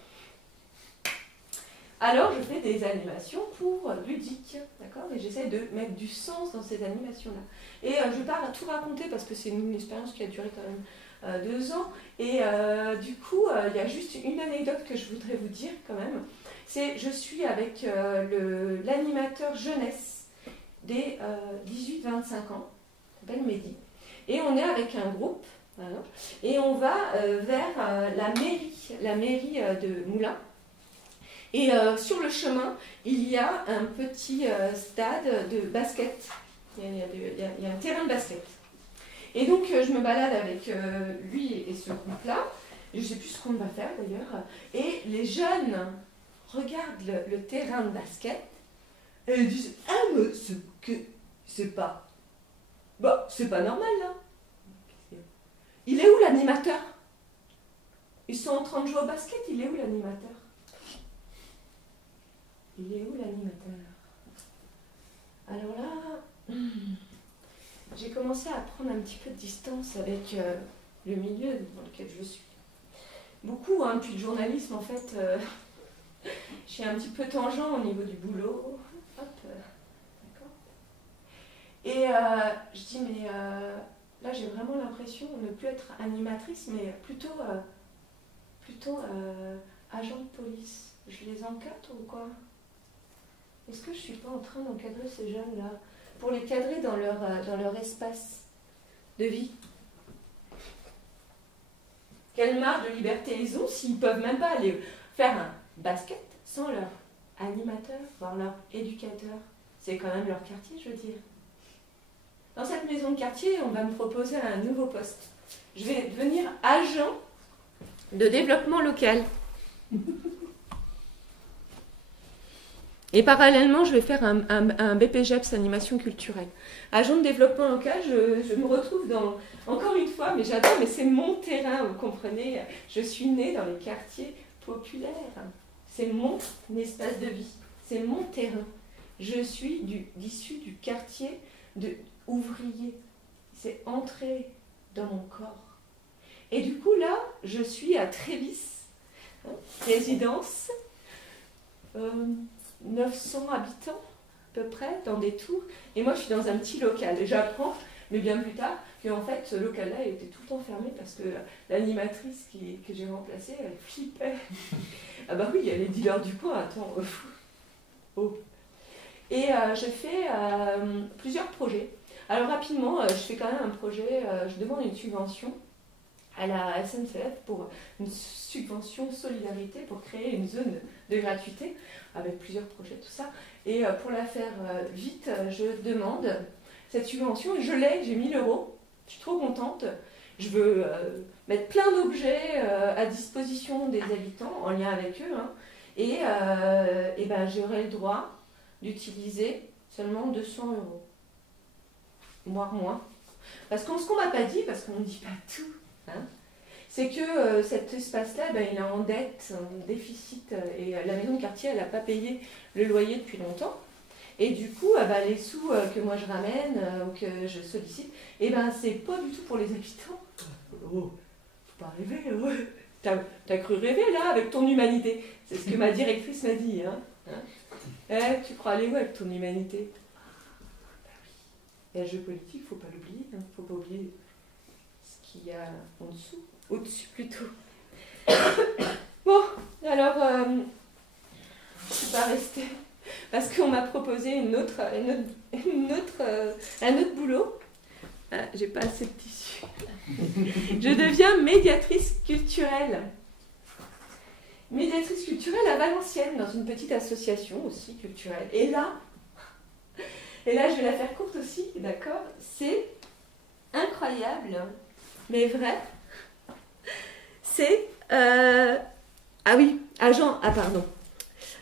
Alors, je fais des animations pour ludiques, d'accord, et j'essaie de mettre du sens dans ces animations-là. Et je ne vais pas tout raconter parce que c'est une expérience qui a duré quand même 2 ans. Et du coup, il y a juste une anecdote que je voudrais vous dire quand même. C'est je suis avec l'animateur jeunesse des 18-25 ans, qui s'appelle Mehdi. Et on est avec un groupe, voilà, et on va vers la mairie de Moulins. Et sur le chemin, il y a un petit stade de basket. Il y a un terrain de basket. Et donc, je me balade avec lui et ce groupe-là. Je ne sais plus ce qu'on va faire d'ailleurs. Et les jeunes regardent le terrain de basket et ils disent « Ah, mais c'est pas... c'est pas normal, là. » Il est où l'animateur? Ils sont en train de jouer au basket, il est où l'animateur? Il est où l'animateur? Alors là, j'ai commencé à prendre un petit peu de distance avec le milieu dans lequel je suis. Beaucoup, hein, puis le journalisme, en fait, je suis un petit peu tangent au niveau du boulot. Hop, d'accord. Et je dis, mais là, j'ai vraiment l'impression de ne plus être animatrice, mais plutôt agent de police. Je les encadre ou quoi? Est-ce que je ne suis pas en train d'encadrer ces jeunes-là pour les cadrer dans leur espace de vie? Quelle marge de liberté ils ont s'ils ne peuvent même pas aller faire un basket sans leur animateur, voire leur éducateur? C'est quand même leur quartier, je veux dire. Dans cette maison de quartier, on va me proposer un nouveau poste. Je vais devenir agent de développement local. Et parallèlement, je vais faire un BPGEPS animation culturelle. Agent de développement local, je me retrouve dans, encore une fois, mais j'adore, mais c'est mon terrain, vous comprenez. Je suis née dans les quartiers populaires. C'est mon espace de vie, c'est mon terrain. Je suis issue du quartier ouvrier. C'est entré dans mon corps. Et du coup, là, je suis à Trévis, hein, résidence, 900 habitants, à peu près, dans des tours. Et moi, je suis dans un petit local. Et j'apprends, mais bien plus tard, qu'en fait, ce local-là était tout le temps fermé parce que l'animatrice que j'ai remplacée, elle flippait. Ah bah oui, il y a les dealers du coin, attends. Oh. Et je fais plusieurs projets. Alors rapidement, je fais quand même un projet, je demande une subvention à la SNCF pour une subvention solidarité pour créer une zone de gratuité avec plusieurs projets, tout ça. Et pour la faire vite, je demande cette subvention et je l'ai, j'ai 1 000 €. Je suis trop contente. Je veux mettre plein d'objets à disposition des habitants en lien avec eux. Hein, et ben, j'aurai le droit d'utiliser seulement 200 €. Voire moins. Parce que ce qu'on ne m'a pas dit, parce qu'on ne dit pas tout, hein, c'est que cet espace-là, ben, il est en dette, en déficit, et la maison de quartier, elle n'a pas payé le loyer depuis longtemps. Et du coup, ben, les sous que moi je ramène, ou que je sollicite, et ben, c'est pas du tout pour les habitants. Oh, faut pas rêver, ouais. T'as cru rêver là, avec ton humanité. C'est ce que ma directrice m'a dit. Hein. Tu crois aller où avec ton humanité? Et le jeu politique, il ne faut pas l'oublier, il ne faut pas oublier ce qu'il y a en dessous, au-dessus plutôt. Bon, alors, je ne suis pas restée, parce qu'on m'a proposé un autre boulot. Ah, j'ai pas assez de tissu. Je deviens médiatrice culturelle. Médiatrice culturelle à Valenciennes, dans une petite association aussi culturelle. Et là, je vais la faire courte aussi, d'accord? C'est incroyable, mais vrai. C'est... Ah oui, agent... Ah pardon.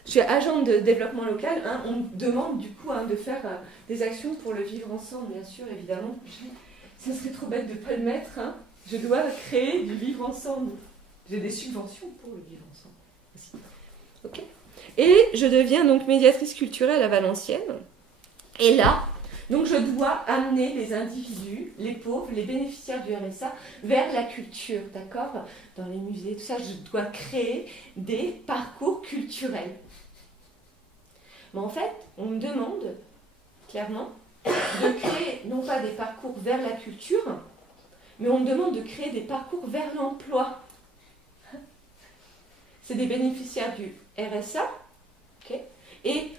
Je suis agent de développement local. Hein, on me demande du coup de faire des actions pour le vivre ensemble, bien sûr, évidemment. Ça serait trop bête de ne pas le mettre. Hein. Je dois créer du vivre ensemble. J'ai des subventions pour le vivre ensemble aussi. Ok. Et je deviens donc médiatrice culturelle à Valenciennes. Et là, donc je dois amener les individus, les pauvres, les bénéficiaires du RSA vers la culture, d'accord? Dans les musées, tout ça, je dois créer des parcours culturels. Mais en fait, on me demande, clairement, de créer non pas des parcours vers la culture, mais on me demande de créer des parcours vers l'emploi. C'est des bénéficiaires du RSA, ok? Et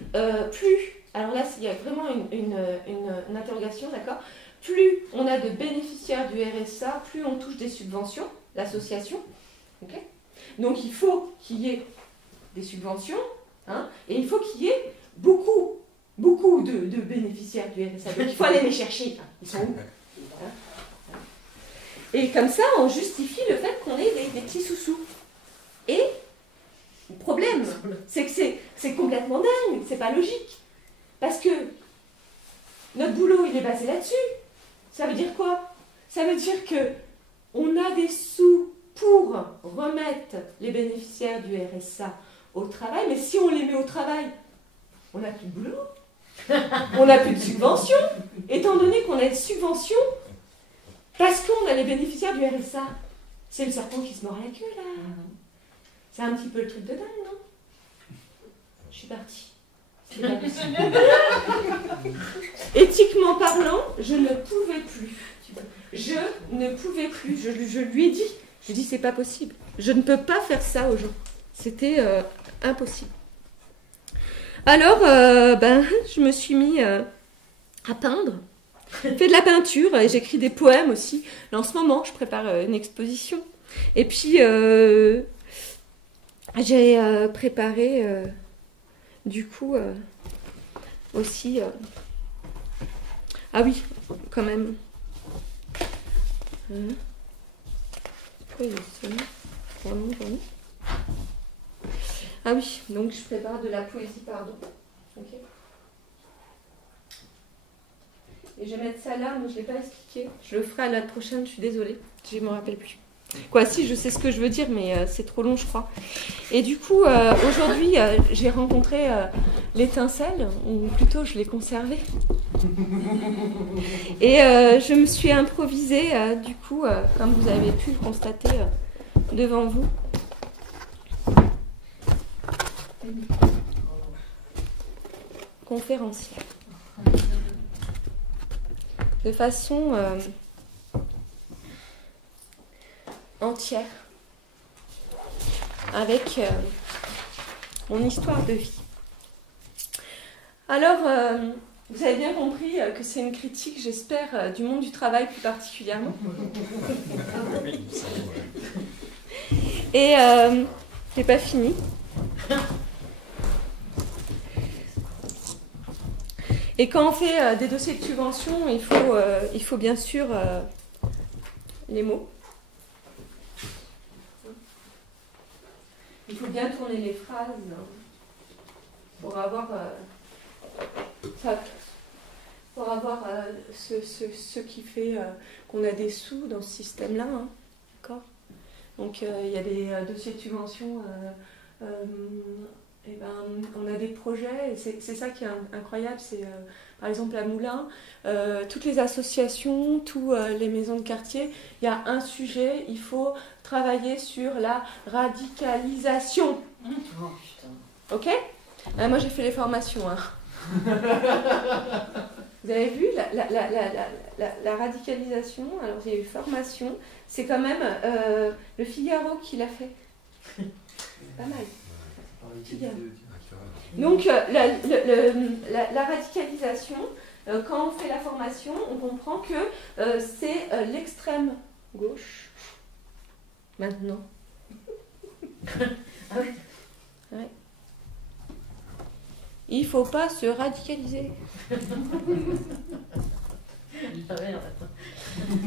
plus... Alors là, il y a vraiment une interrogation, d'accord? Plus on a de bénéficiaires du RSA, plus on touche des subventions, l'association. Okay, donc il faut qu'il y ait des subventions, hein, et il faut qu'il y ait beaucoup de bénéficiaires du RSA. Donc il faut aller les chercher. Ils sont où? Et comme ça, on justifie le fait qu'on ait des petits sous-sous. Et le problème, c'est que c'est complètement dingue, c'est pas logique. Parce que notre boulot, il est basé là-dessus. Ça veut dire quoi? Ça veut dire qu'on a des sous pour remettre les bénéficiaires du RSA au travail, mais si on les met au travail, on n'a plus de boulot. On n'a plus de subvention. Étant donné qu'on a des subventions, parce qu'on a les bénéficiaires du RSA, c'est le serpent qui se mord la queue, là. C'est un petit peu le truc de dingue, non? Je suis partie. C'est pas possible. Éthiquement parlant, je ne pouvais plus. Je ne pouvais plus. Je lui ai dit. Je lui ai dit, c'est pas possible. Je ne peux pas faire ça aux gens. C'était impossible. Alors, je me suis mis à peindre. J'ai fait de la peinture et j'écris des poèmes aussi. Là, en ce moment, je prépare une exposition. Et puis, j'ai préparé, du coup, aussi... Ah oui, quand même. Pourquoi il y a ça ? Vraiment. Ah oui, donc je prépare de la poésie, pardon. Ok. Et je vais mettre ça là, mais je ne l'ai pas expliqué. Je le ferai à la prochaine, je suis désolée. Je ne me rappelle plus. Quoi, si, je sais ce que je veux dire, mais c'est trop long, je crois. Et du coup, aujourd'hui, j'ai rencontré l'étincelle, ou plutôt, je l'ai conservée. Et je me suis improvisée, du coup, comme vous avez pu le constater devant vous. Conférencière. De façon entière, avec mon histoire de vie. Alors, vous avez bien compris que c'est une critique, j'espère, du monde du travail plus particulièrement. Et c'est pas fini. Et quand on fait des dossiers de subvention, il faut bien sûr les mots. Il faut bien tourner les phrases pour avoir ce qui fait qu'on a des sous dans ce système-là. Hein. D'accord ? Donc il y a des dossiers de subvention. On a des projets, et c'est ça qui est incroyable, c'est par exemple à Moulins, toutes les associations, toutes les maisons de quartier, il y a un sujet, il faut travailler sur la radicalisation. Oh putain. Ok ? Moi j'ai fait les formations. Hein. Vous avez vu la radicalisation, alors j'ai eu formation, c'est quand même le Figaro qui l'a fait. Pas mal. Donc la radicalisation, quand on fait la formation, on comprend que c'est l'extrême gauche. Maintenant. Ah oui. Ouais. Il ne faut pas se radicaliser.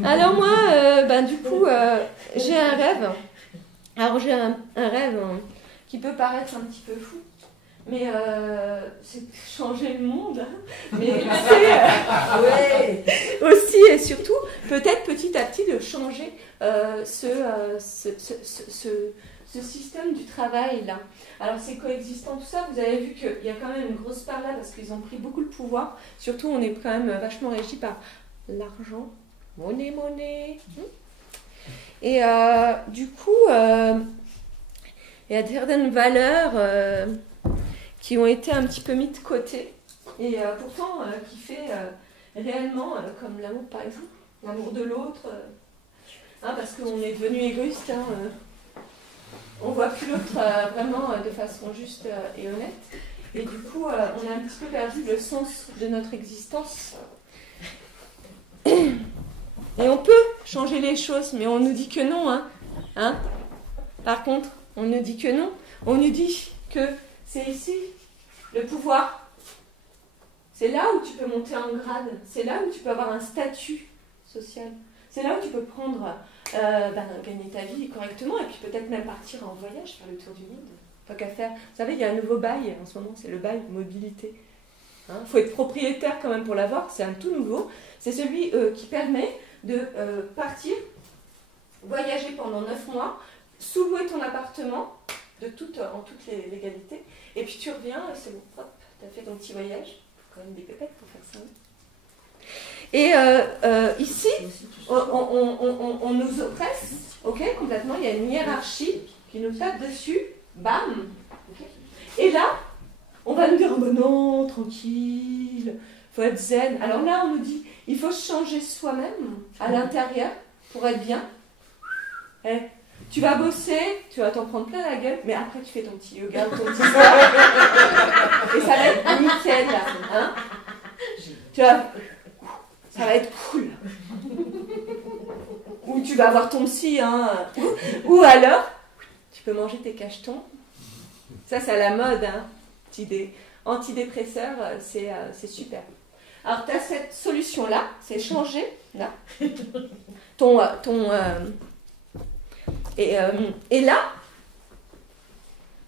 Alors moi, du coup, j'ai un rêve. Alors j'ai un rêve qui peut paraître un petit peu fou, mais c'est changer le monde. Mais c'est aussi et surtout, peut-être petit à petit, de changer ce système du travail là. Alors c'est coexistant tout ça, vous avez vu qu'il y a quand même une grosse part là parce qu'ils ont pris beaucoup le pouvoir, surtout on est quand même vachement régi par l'argent, monnaie. Et du coup, il y a certaines valeurs qui ont été un petit peu mises de côté et pourtant qui fait réellement, comme l'amour par exemple, l'amour de l'autre, parce qu'on est devenu égoïste, on voit plus l'autre vraiment de façon juste et honnête, et du coup on a un petit peu perdu le sens de notre existence. Et on peut changer les choses, mais on nous dit que non, Par contre, on nous dit que non. On nous dit que c'est ici, le pouvoir. C'est là où tu peux monter en grade. C'est là où tu peux avoir un statut social. C'est là où tu peux prendre, gagner ta vie correctement et puis peut-être même partir en voyage, faire le tour du monde. Pas qu'à faire. Vous savez, il y a un nouveau bail en ce moment, c'est le bail mobilité. Faut être propriétaire quand même pour l'avoir, c'est un tout nouveau. C'est celui qui permet de partir, voyager pendant 9 mois, sous-louer ton appartement en toute légalité, et puis tu reviens, et c'est bon, hop, t'as fait ton petit voyage, quand même des pépettes pour faire ça. Et ici, on nous oppresse, ok, complètement. Il y a une hiérarchie qui nous tape dessus, bam. Okay. Et là, on va nous dire, oh ben non, tranquille, faut être zen. Alors là, on nous dit, il faut changer soi-même à l'intérieur pour être bien. Eh, tu vas bosser, tu vas t'en prendre plein la gueule, mais après tu fais ton petit yoga, ton petit sport, et ça va être nickel, là. Hein, tu vas... Ça va être cool. Ou tu vas voir ton psy, hein. Ou alors, tu peux manger tes cachetons. Ça, c'est à la mode, hein. Antidépresseur, c'est super. Alors, tu as cette solution-là, c'est changer, là. Et là,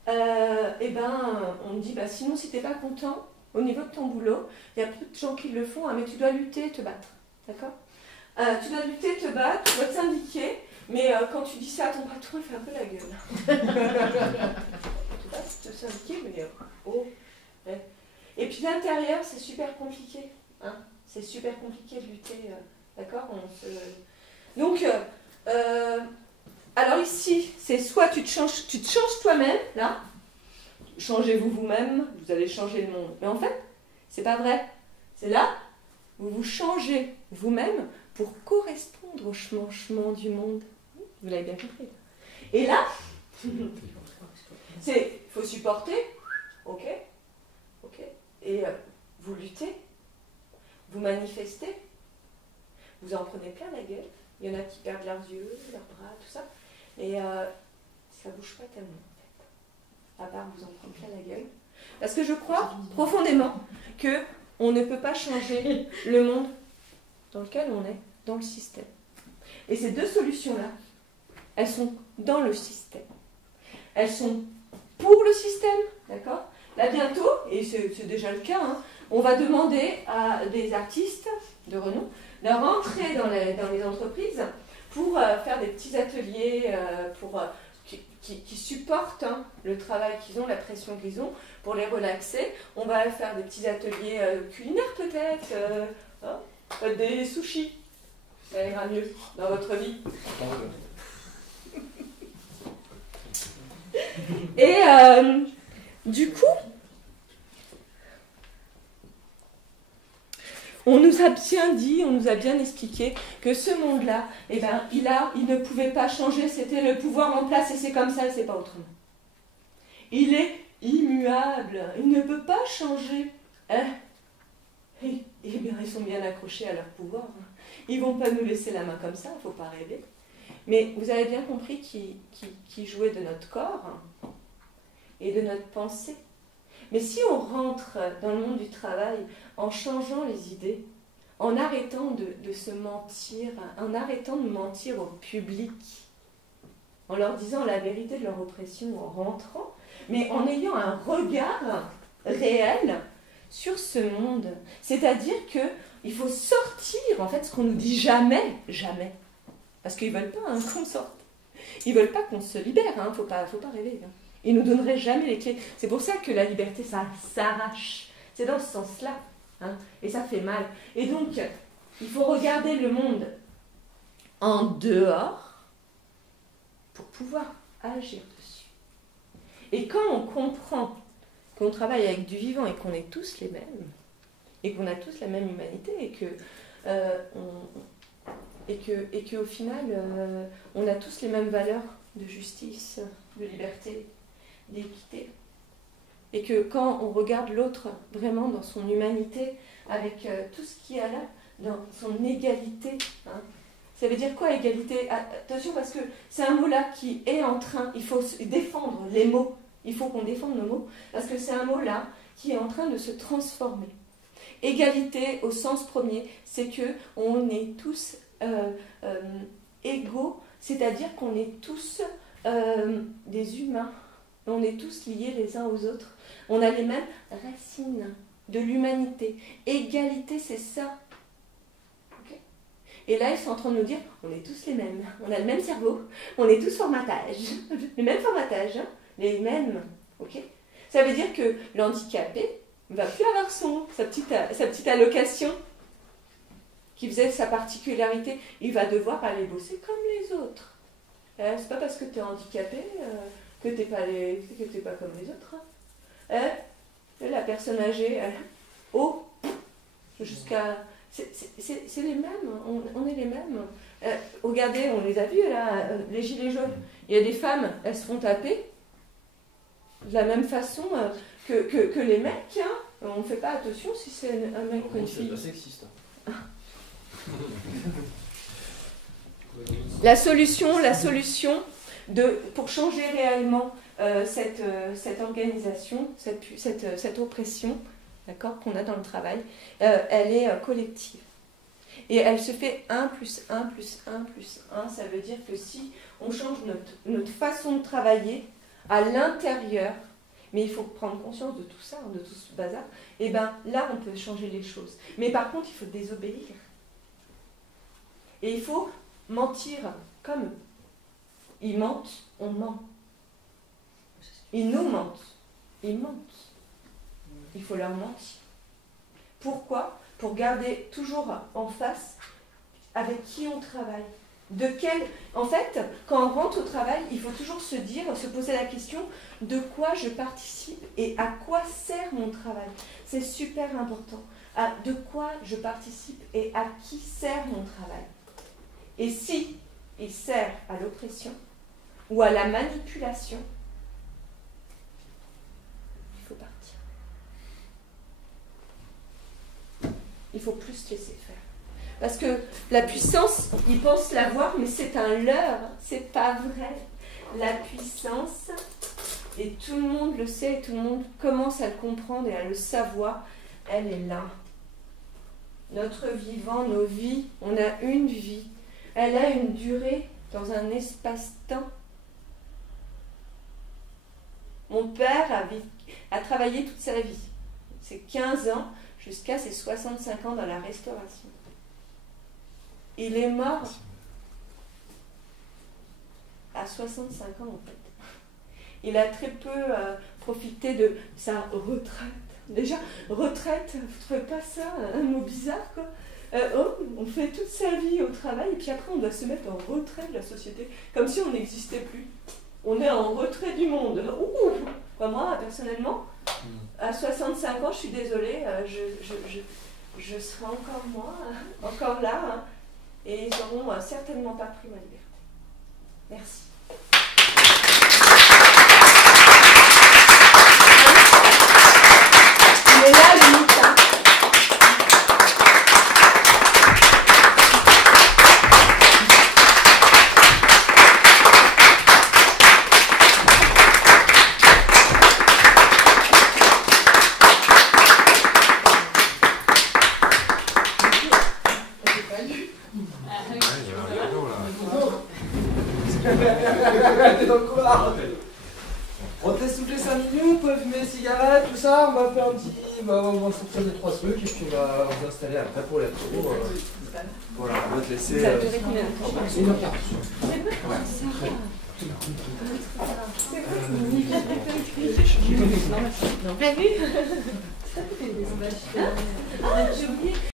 on me dit, bah, sinon, si tu n'es pas content, au niveau de ton boulot, il y a peu de gens qui le font, hein, mais tu dois lutter et te battre. D'accord ? Tu dois lutter et te battre, tu dois te syndiquer, mais quand tu dis ça à ton patron, il fait un peu la gueule. Tu dois te syndiquer, mais oh. Ouais. Et puis l'intérieur, c'est super compliqué. Hein, c'est super compliqué de lutter. D'accord ? Donc, alors ici, c'est soit tu te changes toi-même, là. Changez-vous vous-même, vous allez changer le monde. Mais en fait, c'est pas vrai. C'est là, vous changez vous-même pour correspondre au changement du monde. Vous l'avez bien compris. Et là, il faut supporter, ok, et vous luttez, vous manifestez, vous en prenez plein la gueule. Il y en a qui perdent leurs yeux, leurs bras, tout ça. Et ça bouge pas tellement. À part vous en prendre plein la gueule. Parce que je crois profondément qu'on ne peut pas changer le monde dans lequel on est, dans le système. Et ces deux solutions-là, elles sont dans le système. Elles sont pour le système, d'accord ? Là bientôt, et c'est déjà le cas, hein, on va demander à des artistes de renom de rentrer dans les entreprises pour faire des petits ateliers, qui supportent le travail qu'ils ont, la pression qu'ils ont, pour les relaxer. On va faire des petits ateliers culinaires peut-être, des sushis, ça ira mieux dans votre vie. Et du coup, on nous a bien dit, on nous a bien expliqué que ce monde-là, eh ben, il ne pouvait pas changer, c'était le pouvoir en place et c'est comme ça et c'est pas autrement. Il est immuable, il ne peut pas changer. Eh bien, ils sont bien accrochés à leur pouvoir. Ils vont pas nous laisser la main comme ça, il ne faut pas rêver. Mais vous avez bien compris qu'ils jouaient de notre corps et de notre pensée. Mais si on rentre dans le monde du travail en changeant les idées, en arrêtant de se mentir, en arrêtant de mentir au public, en leur disant la vérité de leur oppression, en rentrant, mais en ayant un regard réel sur ce monde. C'est-à-dire qu'il faut sortir, en fait, ce qu'on nous dit jamais, jamais. Parce qu'ils ne veulent pas qu'on sorte. Ils ne veulent pas qu'on se libère, il ne faut pas rêver. Ils ne nous donneraient jamais les clés. C'est pour ça que la liberté, ça s'arrache. C'est dans ce sens-là. Et ça fait mal. Et donc, il faut regarder le monde en dehors pour pouvoir agir dessus. Et quand on comprend qu'on travaille avec du vivant et qu'on est tous les mêmes, et qu'on a tous la même humanité, et qu'au final, on a tous les mêmes valeurs de justice, de liberté, d'équité. Et que quand on regarde l'autre vraiment dans son humanité, avec tout ce qu'il y a là, dans son égalité, ça veut dire quoi égalité ? Attention, parce que c'est un mot-là qui est en train, il faut défendre les mots, il faut qu'on défende nos mots, parce que c'est un mot-là qui est en train de se transformer. Égalité, au sens premier, c'est qu'on est tous égaux, c'est-à-dire qu'on est tous des humains, on est tous liés les uns aux autres, on a les mêmes racines de l'humanité. Égalité, c'est ça. Okay. Et là, ils sont en train de nous dire, on est tous les mêmes, on a le même cerveau, on est tous formatage, le même formatage, les mêmes. Okay. Ça veut dire que l'handicapé, Il ne va plus avoir sa petite allocation qui faisait sa particularité. Il va devoir aller bosser comme les autres. C'est pas parce que tu es handicapé que tu n'es pas comme les autres. La personne âgée, jusqu'à... C'est les mêmes, on est les mêmes. Regardez, on les a vus là, les gilets jaunes. Il y a des femmes, elles se font taper de la même façon que les mecs. Hein. On ne fait pas attention si c'est un mec ou une fille. C'est pas sexiste. La solution pour changer réellement cette organisation, cette oppression, d'accord, qu'on a dans le travail, elle est collective. Et elle se fait 1 plus 1 plus 1 plus 1. Ça veut dire que si on change notre façon de travailler à l'intérieur, mais il faut prendre conscience de tout ça, de tout ce bazar, et bien là on peut changer les choses. Mais par contre il faut désobéir. Et il faut mentir comme eux. Ils mentent, on ment. Ils nous mentent, ils mentent. Il faut leur mentir. Pourquoi ? Pour garder toujours en face avec qui on travaille. En fait, quand on rentre au travail, il faut toujours se poser la question de quoi je participe et à quoi sert mon travail. C'est super important. De quoi je participe et à qui sert mon travail. Et si il sert à l'oppression ou à la manipulation, il faut partir. Il faut plus se laisser faire. Parce que la puissance, ils pensent l'avoir, mais c'est un leurre, c'est pas vrai. La puissance, et tout le monde le sait, et tout le monde commence à le comprendre et à le savoir, elle est là. Notre vivant, nos vies, on a une vie. Elle a une durée dans un espace-temps. Mon père a travaillé toute sa vie. C'est 15 ans jusqu'à ses 65 ans dans la restauration. Il est mort à 65 ans en fait. Il a très peu profité de sa retraite. Déjà, retraite, vous ne trouvez pas ça un mot bizarre quoi ? On fait toute sa vie au travail et puis après on doit se mettre en retrait de la société, comme si on n'existait plus. On est en retrait du monde. Moi, personnellement, à 65 ans, je suis désolée, je serai encore moi, encore là, hein, et ils n'auront certainement pas pris ma liberté. Merci. Il est là, le mouton. On teste toutes les 5 minutes, on peut fumer des cigarettes, tout ça, on va faire un petit... on va sortir des 3 trucs et puis on va vous installer après pour les retours. Voilà, on va te laisser... Ça a duré combien de temps ? 1h40. T'as vu ? J'ai oublié.